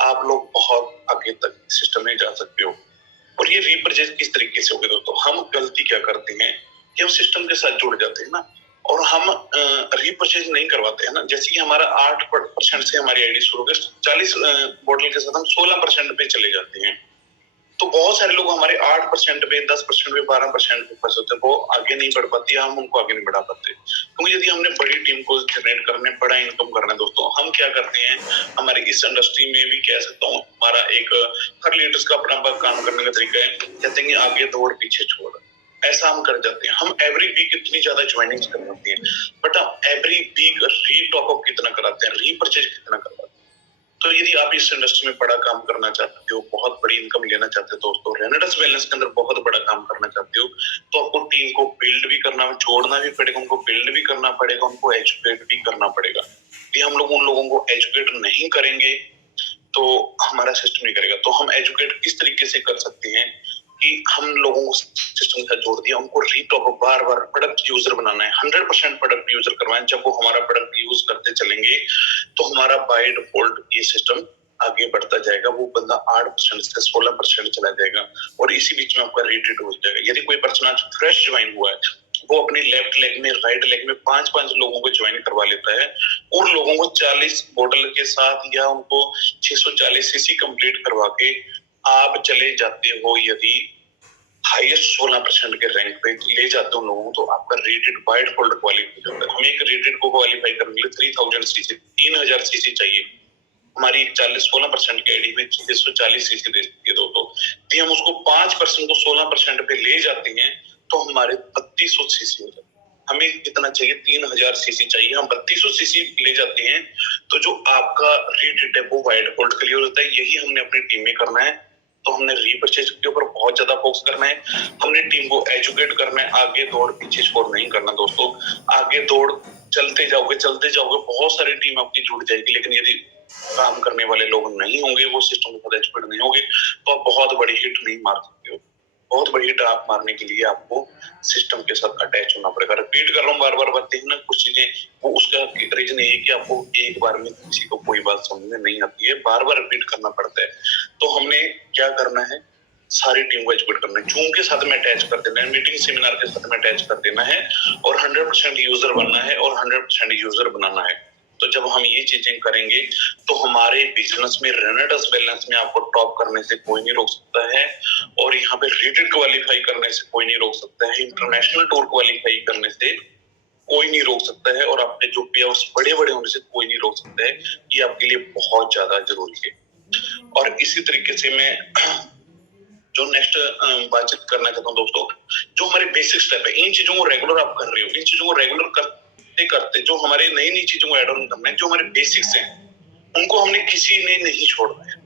आप लोग बहुत आगे तक सिस्टम में जा सकते हो। और ये रीपरचेज किस तरीके से होगी दोस्तों, हम गलती क्या करते हैं कि हम सिस्टम के साथ जुड़ जाते हैं ना, और हम रीपरचेज नहीं करवाते हैं ना। जैसे कि हमारा 8% से हमारी आईडी शुरू हो गई, 40 बोतल के साथ हम 16% पे चले जाते हैं। तो बहुत सारे लोग हमारे 8% पे, 10% पे, 12% पे फंसे होते हैं, वो आगे नहीं बढ़ पाती, हम उनको आगे नहीं बढ़ा पाते। क्योंकि यदि हमने बड़ी टीम को जनरेट करने, बड़ा इनकम करना है दोस्तों, हम क्या करते हैं, हमारे इस इंडस्ट्री में भी कह सकता हूँ, हमारा एक हर लीडर्स का अपना काम करने का तरीका है, कहते हैं कि आगे दौड़ पीछे छोड़। ऐसा हम कर जाते हैं। हम एवरी वीक इतनी ज्यादा ज्वाइनिंग करवाते हैं, बट हम एवरी वीक रीटॉप अप कितना कराते हैं, रीपरचेज कितना करवाते हैं। तो यदि आप इस इंडस्ट्री में बड़ा काम करना चाहते हो, बहुत बड़ी इनकम लेना चाहते हो दोस्तों, रेनेडस वेलनेस के अंदर बहुत बड़ा काम करना चाहते हो, तो आपको टीम को बिल्ड भी करना, जोड़ना भी पड़ेगा, उनको बिल्ड भी करना पड़ेगा, उनको एजुकेट भी करना पड़ेगा। यदि हम लोग उन लोगों को एजुकेट नहीं करेंगे तो हमारा सिस्टम नहीं करेगा। तो हम एजुकेट किस तरीके से कर सकते हैं कि हम लोगों को सिस्टम के साथ जोड़ दिया, उनको रीटॉप बार बार प्रोडक्ट यूजर बनाना है, 100% प्रोडक्ट यूजर करवाएं। जब वो हमारा प्रोडक्ट यूज करते चलेंगे तो हमारा बाय डिफॉल्ट ये सिस्टम आगे बढ़ता जाएगा। वो बंदा 8% से 16% चला जाएगा और इसी बीच में आपका रेटेड हो जाएगा। यदि कोई पर्सन आज फ्रेश ज्वाइन हुआ है, वो अपने लेफ्ट लेग में, राइट लेग में 5-5 लोगों को ज्वाइन करवा लेता है, उन लोगों को 40 बोतल के साथ या उनको 640 सीसी कंप्लीट करवा के आप चले जाते हो, यदि हाईएस्ट 16% के रैंक पे ले जाते हो लोगों, तो आपका रेटेड बाय डिफॉल्ट क्वालिफाई हो जाता है। हमें एक रेटेड को क्वालिफाई करने के लिए 3000 सीसी, 3000 सीसी चाहिए। हमारी 16% की आईडी में 640 सीसी देती है दोस्तों। यदि हम उसको 5% को 16% पे ले जाते हैं तो हमारे 3200 सीसी हो जाते हैं। हमें कितना चाहिए, 3000 सीसी चाहिए। हम 3200 सीसी ले जाते हैं तो जो आपका रेटेड है वो बाय डिफॉल्ट क्लियर होता है। यही हमने अपनी टीम में करना है। तो हमने रीपरचेज के ऊपर बहुत ज्यादा फोकस करना है, हमने टीम को एजुकेट करना है, आगे दौड़ पीछे छोड़ नहीं करना दोस्तों। आगे दौड़ चलते जाओगे, बहुत सारी टीम आपकी जुड़ जाएगी, लेकिन यदि काम करने वाले लोग नहीं होंगे, वो सिस्टम के साथ एजुकेट नहीं होंगे, तो आप बहुत बड़ी हिट नहीं मार सकते हो। बहुत बड़ी हिट आप मारने के लिए आपको सिस्टम के साथ अटैच होना पड़ेगा। रिपीट कर रहा हूँ बार बार बातें ना, कुछ चीजें वो उसका रीजन यही है कि आपको एक बार में किसी को कोई बात समझ में नहीं आती है, बार बार रिपीट करना पड़ता है। तो हमने क्या करना है, सारी टीम को एजुकेट करना है, जूम के साथ में अटैच कर देना है, मीटिंग सेमिनार के साथ में अटैच कर देना है, और 100% यूजर बनना है और 100% यूजर बनाना है। तो जब हम ये चीजें करेंगे तो हमारे बिजनेस में, रेनेडस वेलनेस में आपको टॉप करने से कोई नहीं रोक सकता है, और यहाँ पे रेटेड क्वालिफाई करने से कोई नहीं रोक सकता है, इंटरनेशनल टूर क्वालिफाई करने से कोई नहीं रोक सकता है, और आपके जो पे आउट्स बड़े बड़े होने से कोई नहीं रोक सकता है। ये आपके लिए बहुत ज्यादा जरूरी है। और इसी तरीके से मैं जो नेक्स्ट बातचीत करना चाहता हूँ दोस्तों, जो हमारे बेसिक स्टेप है, इन चीजों को रेगुलर आप कर रहे हो, इन चीजों को रेगुलर करते करते जो हमारे नई नई चीजों को एड ऑन करना है, जो हमारे बेसिक्स हैं, उनको हमने किसी ने नहीं छोड़ना है।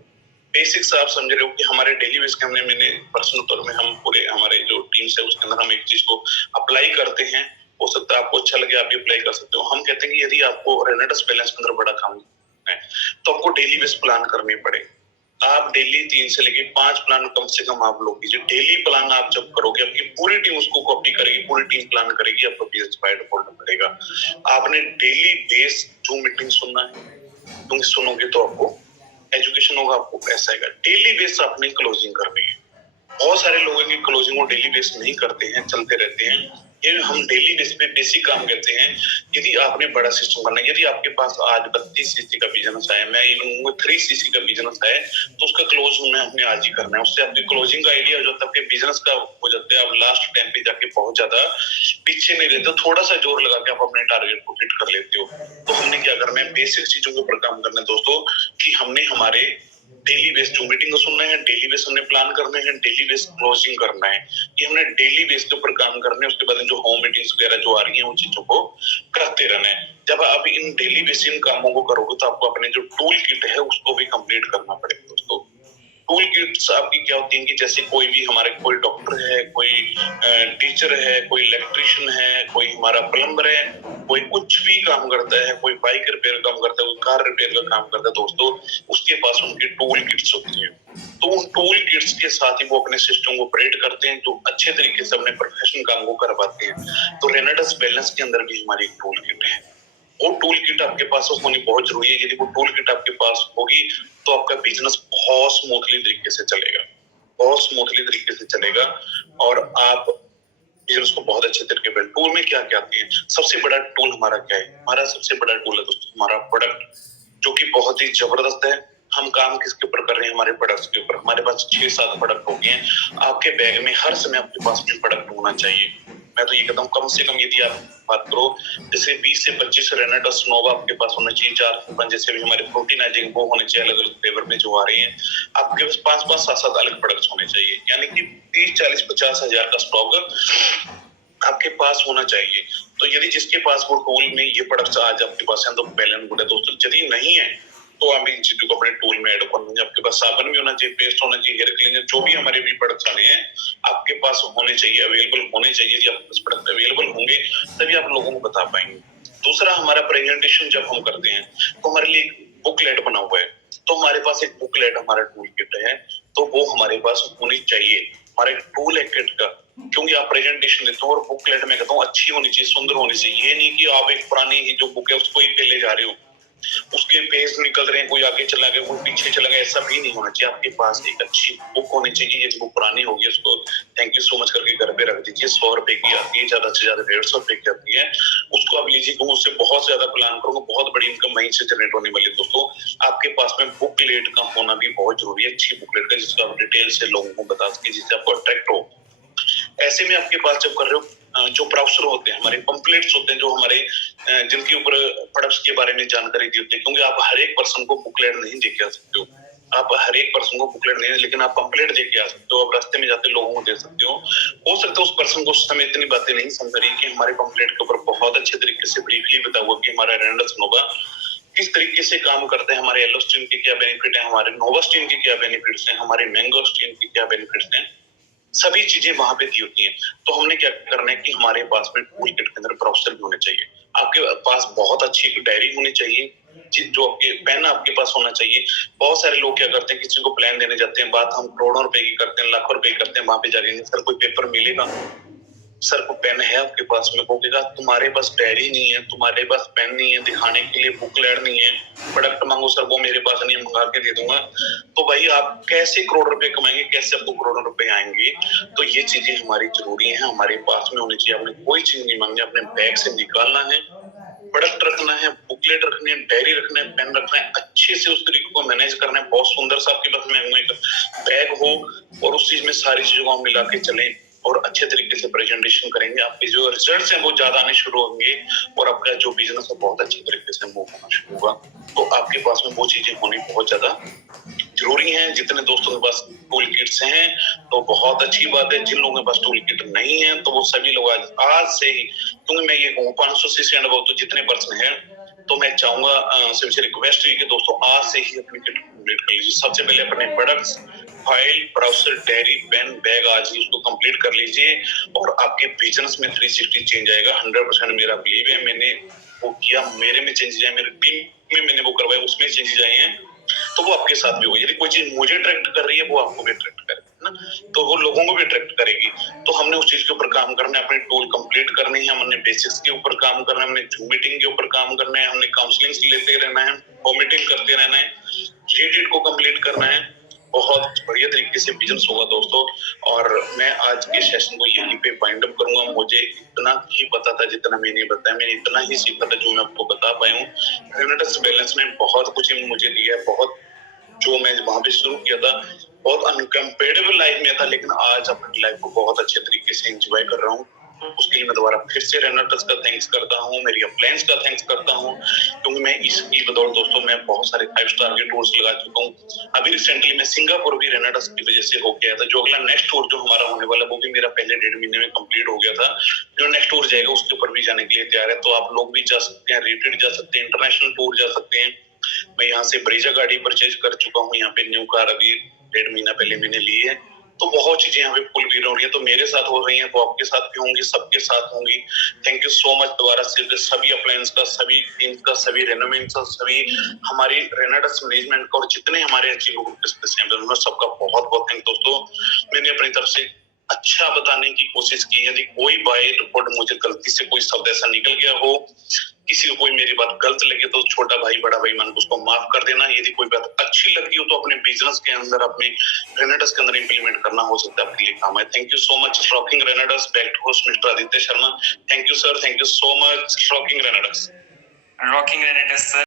बेसिक्स आप समझ रहे हो कि हमारे डेली बेस के, हमने मैंने पर्सनल तौर में, हम पूरे हमारे जो टीम्स है उसके अंदर हम एक चीज को अप्लाई करते हैं। हो सकता है आपको अच्छा लगे, आप भी अप्लाई कर सकते हो। हम कहते हैं कि यदि आपको रेनेडस बैलेंस के अंदर बड़ा काम है तो आपको डेली बेस प्लान करनी पड़ेगी। आप डेली 3 से लेके 5 प्लान कम से कम आप लोग कीजिए। डेली प्लान आप जब करोगे, आपकी पूरी टीम उसको कॉपी करेगी, पूरी टीम प्लान करेगी, आपका बिजनेस बाय डिफॉल्ट बढ़ेगा। आपने डेली बेस जो मीटिंग सुनना है, तुम सुनोगे तो आपको एजुकेशन होगा, आपको पैसा आएगा। डेली बेस आपने क्लोजिंग करनी है। बहुत सारे लोग हैं कि क्लोजिंग को डेली बेस नहीं करते हैं, चलते रहते हैं। ये हम डेली बेस पे बेसिक काम करते हैं। यदि आपने बड़ा सिस्टम करना है, यदि आपके पास आज 32 सीसी का बिजनेस है, मैं ये 3 सीसी का बिजनेस है, तो उसका क्लोज होना हमने आज ही करना है। उससे आपकी क्लोजिंग का आइडिया हो जाता है, आपके बिजनेस का हो जाता है। आप लास्ट टाइम पे जाके बहुत ज्यादा पीछे नहीं रहते, थोड़ा सा जोर लगा के आप अपने टारगेट को हिट कर लेते हो। तो हमने क्या करना है, बेसिक चीजों के ऊपर काम करना है दोस्तों, कि हमने हमारे डेली बेस जो मीटिंग को सुनना है, डेली बेस हमने प्लान करना है, डेली बेस क्लोजिंग करना है। ये हमने डेली बेस के ऊपर काम करना है। उसके बाद जो होम मीटिंग्स वगैरह जो आ रही हैं, उन चीजों को करते रहना है। जब आप इन डेली बेस इन कामों को करोगे तो आपको अपने जो टूल किट है उसको भी कंप्लीट करना पड़ेगा दोस्तों। टूल किट्स आपकी क्या होती है कि जैसे कोई भी हमारे, कोई डॉक्टर है, कोई टीचर है, कोई इलेक्ट्रिशियन है, कोई हमारा प्लम्बर है, कोई कुछ भी काम करता है, कोई बाइक रिपेयर काम करता है, कोई कार रिपेयर का काम करता है दोस्तों, उसके पास उनकी टूल किट्स होती है। तो उन टूल किट्स के साथ ही वो अपने सिस्टम को ऑपरेट करते हैं, जो अच्छे तरीके से अपने प्रोफेशनल काम को करवाते हैं। तो रेनेडस बैलेंस के अंदर भी हमारी टूल किट है। वो टूल किट आपके पास होनी बहुत जरूरी है। यदि वो टूल किट आपके पास होगी तो आपका बिजनेस बहुत स्मूथली तरीके से चलेगा। बहुत स्मूथली तरीके से चलेगा और आप बिजनेस को बहुत अच्छे तरीके से। टूल में क्या क्या आती है? सबसे बड़ा टूल हमारा क्या है? हमारा सबसे बड़ा टूल है दोस्तों हमारा प्रोडक्ट, जो कि बहुत ही जबरदस्त है। हम काम किसके ऊपर कर रहे हैं? हमारे प्रोडक्ट्स के ऊपर। हमारे पास 6-7 प्रोडक्ट हो गए हैं। आपके बैग में हर समय आपके पास में प्रोडक्ट होना चाहिए। मैं तो ये कहता हूँ कम से कम यदि आप बात करो जैसे 20 से 25 रेनाडस नोवा आपके पास होना चाहिए। 4-5 जैसे भी हमारे प्रोटीनाइजिंग वो होने चाहिए अलग अलग फ्लेवर में जो आ रही है। आपके पास 5-5 7-7 अलग प्रोडक्ट्स होने चाहिए, यानी कि 30-40-50 हजार का स्टॉक आपके पास होना चाहिए। तो यदि जिसके पास वो टूल में ये प्रोडक्ट्स आज आपके पास है तो वेल एंड गुड है दोस्तों। यदि नहीं है तो आप इन चीजों को अपने टूल में ऐड कर। आपके पास साबुन भी होना चाहिए, पेस्ट होना चाहिए, हेयर क्लीनर, जो भी हमारे भी प्रोडक्ट्स आने हैं आपके पास होने चाहिए, अवेलेबल होने चाहिए। यदि आपके पास प्रोडक्ट अवेलेबल होंगे तभी आप लोगों को बता पाएंगे। दूसरा, हमारा प्रेजेंटेशन जब हम करते हैं तो हमारे लिए बुकलेट बना हुआ है। तो हमारे पास एक बुकलेट हमारा टूल किट है, तो वो हमारे पास होनी चाहिए। हमारा एक टूल है किट का, क्योंकि आप प्रेजेंटेशन देते हो और बुकलेट में कहता हूँ अच्छी होनी चाहिए, सुंदर होनी चाहिए। ये नहीं कि आप एक पुरानी ही जो बुक है उसको ही पहले जा रहे हो, उसके पेज निकल रहे हैं, कोई आगे चला गया कोई पीछे चला गया, ऐसा भी नहीं होना चाहिए। आपके पास एक अच्छी बुक होनी चाहिए। ये बुक पुरानी होगी उसको थैंक यू सो मच करके घर पे रख दीजिए। 100 रुपए की आती है, ज्यादा से ज्यादा 150 रुपए की आती है। उसको आप लीजिए, उससे बहुत ज्यादा प्लान करूंगा, बहुत बड़ी इनकम वहीं से जनरेट होने वाली है दोस्तों। आपके पास में बुकलेट का होना भी बहुत जरूरी है, अच्छी बुकलेट का, जिसको आप डिटेल से लोगों को बता सके, जिससे आपको अट्रैक्ट हो। ऐसे में आपके पास जब कर रहे हो जो ब्राउजर होते हैं, हमारे पंपलेट्स होते हैं, जो हमारे जिनके ऊपर प्रोडक्ट्स के बारे में जानकारी दी होती है, क्योंकि आप हर एक पर्सन को बुकलेट नहीं दे के आ सकते हो। आप हर एक पर्सन को बुकलेट नहीं, लेकिन आप पंपलेट दे के आ सकते हो। आप रास्ते में जाते लोगों को दे सकते हो सकता है उस पर्सन को उस समय इतनी बातें नहीं समझ रही कि हमारे पंपलेट के ऊपर बहुत अच्छे तरीके से ब्रीफली बताया हुआ कि हमारा रेनाडस नोवा किस तरीके से काम करते हैं, हमारे येलो स्ट्रीम के क्या बेनिफिट है, हमारे नोवा स्ट्रीम के क्या बेनिफिट्स हैं, हमारे मैंगो स्ट्रीम के क्या बेनिफिट्स हैं, सभी चीजें वहां पे दी होती हैं। तो हमने क्या करना है कि हमारे पास में टूल किट के अंदर ब्राउजर भी होने चाहिए। आपके पास बहुत अच्छी एक डायरी होनी चाहिए, जो आपके पेन आपके पास होना चाहिए। बहुत सारे लोग क्या करते हैं, किसी को प्लान देने जाते हैं, बात हम करोड़ों रुपए की करते हैं, लाखों रुपए की करते हैं, वहां पे जाके सर कोई पेपर मिलेगा, सर को पेन है आपके पास में, वो कहेगा तुम्हारे पास डायरी नहीं है, तुम्हारे पास पेन नहीं है, दिखाने के लिए बुकलेट नहीं है, प्रोडक्ट मांगो सर वो मेरे पास नहीं है, मंगा के दे दूंगा। तो भाई आप कैसे करोड़ रुपए कमाएंगे, कैसे आपको करोड़ों रुपए आएंगे? तो ये चीजें हमारी जरूरी है, हमारे पास में होनी चाहिए। आपने कोई चीज नहीं मांगनी, अपने बैग से निकालना है, प्रोडक्ट रखना है, बुकलेट रखनी है, डायरी रखना है, पेन रखना है, अच्छे से उस तरीके को मैनेज करना है। बहुत सुंदर सा आपके पास में बैग हो और उस चीज में सारी चीजों को मिला के चलें और अच्छे तरीके से प्रेजेंटेशन करेंगे, आपके जो रिजल्ट्स हैं वो ज्यादा आने शुरू होंगे और आपका जो बिजनेस है बहुत अच्छे तरीके से मूव होना शुरू होगा। तो आपके पास में वो चीजें होनी बहुत ज्यादा जरूरी है। जितने दोस्तों के पास टूल किट्स हैं तो बहुत अच्छी बात है, जिन लोगों के पास टूल किट नहीं है तो वो सभी लोग आज से ही, क्योंकि मैं ये कहूँ 500 से एंड अबव तो जितने पर्सन है, तो मैं चाहूंगा सबसे रिक्वेस्ट है कि दोस्तों आज से ही अपनी किट कंप्लीट कर लीजिए। सबसे पहले अपने products, file, browser, diary, pen, bag आज ही उसको कंप्लीट कर लीजिए और आपके बिजनेस में 360 चेंज आएगा। 100% मेरा बिलीव है, मैंने वो किया, मेरे में चेंजेस आए, मेरी टीम में मैंने वो करवाया, उसमें चेंजेस आए हैं, तो वो आपके साथ भी होगा। यदि कोई चीज मुझे अट्रैक्ट कर रही है वो आपको भी अट्रैक्ट करेगी ना, तो वो लोगों को भी अट्रैक्ट करेगी। तो हमने उस चीज के ऊपर काम करना है, अपने टूल कंप्लीट करनी है, हमने बेसिक्स के ऊपर काम करना है, हमने जूम मीटिंग के ऊपर काम करना है, हमने काउंसलिंग लेते रहना है, फॉर्मेटिंग करते रहना है, रीडिट को कंप्लीट करना है। बहुत बढ़िया तरीके से बिजनेस होगा दोस्तों। और मैं आज के सेशन को यहीं पे वाइंड अप करूंगा। मुझे इतना ही पता था जितना मैंने बताया, मैंने इतना ही सीखा था जो मैं आपको बता पाया हूँ। रेनाडस बैलेंस ने बहुत कुछ मुझे दिया है, बहुत जो मैं वहां पे शुरू किया था बहुत अनकम्पेरेबल लाइफ में था, लेकिन आज अपनी लाइफ को बहुत अच्छे तरीके से एंजॉय कर रहा हूँ। उसके लिए मैं दोबारा फिर से रेनाडस का थैंक्स करता हूँ, मेरी अपलायंस का थैंक्स करता हूँ, क्योंकि मैं इसकी बदौलत दोस्तों मैं बहुत सारे 5 स्टार के टूर्स लगा चुका हूँ। अभी रिसेंटली मैं सिंगापुर भी रेनाडस की वजह से होके आया था। जो अगला नेक्स्ट टूर जो हमारा होने वाला वो भी मेरा पहले 1.5 महीने में कंप्लीट हो गया था। जो नेक्स्ट टूर जाएगा उसके ऊपर भी जाने के लिए तैयार है, तो आप लोग भी जा सकते हैं, रेटेड जा सकते हैं, इंटरनेशनल टूर जा सकते हैं। मैं यहाँ से ब्रेजा गाड़ी परचेज कर चुका हूँ, यहाँ पे न्यू कार अभी 1.5 महीना पहले मैंने ली है। तो बहुत चीजें यहाँ पे फुल भी हो रही है, तो मेरे साथ हो रही हैं तो आपके साथ भी होंगी, सबके साथ होंगी। थैंक यू सो मच दोबारा से सभी अप्लायंस का, सभी टीम का, सभी रेनोवेंट का, सभी हमारी रेनाडस मैनेजमेंट का और जितने हमारे अच्छे ग्रुप सबका बहुत बहुत थैंक दोस्तों। मैंने अपनी तरफ से अच्छा बताने की कोशिश की। यदि कोई बाय रिकॉर्ड मुझे गलती से कोई शब्द ऐसा निकल गया हो, किसी को कोई मेरी बात गलत लगे, तो छोटा भाई बड़ा भाई मान उसको माफ कर देना। यदि कोई बात अच्छी लगी हो तो अपने बिजनेस के अंदर, अपने रेनेडस के अंदर इंप्लीमेंट करना हो सकता है आपके लिए काम है। Thank you so much rocking renegades. Back to host mister Aditya Sharma. Thank you sir, thank you so much rocking renegades. Rocking renegades sir,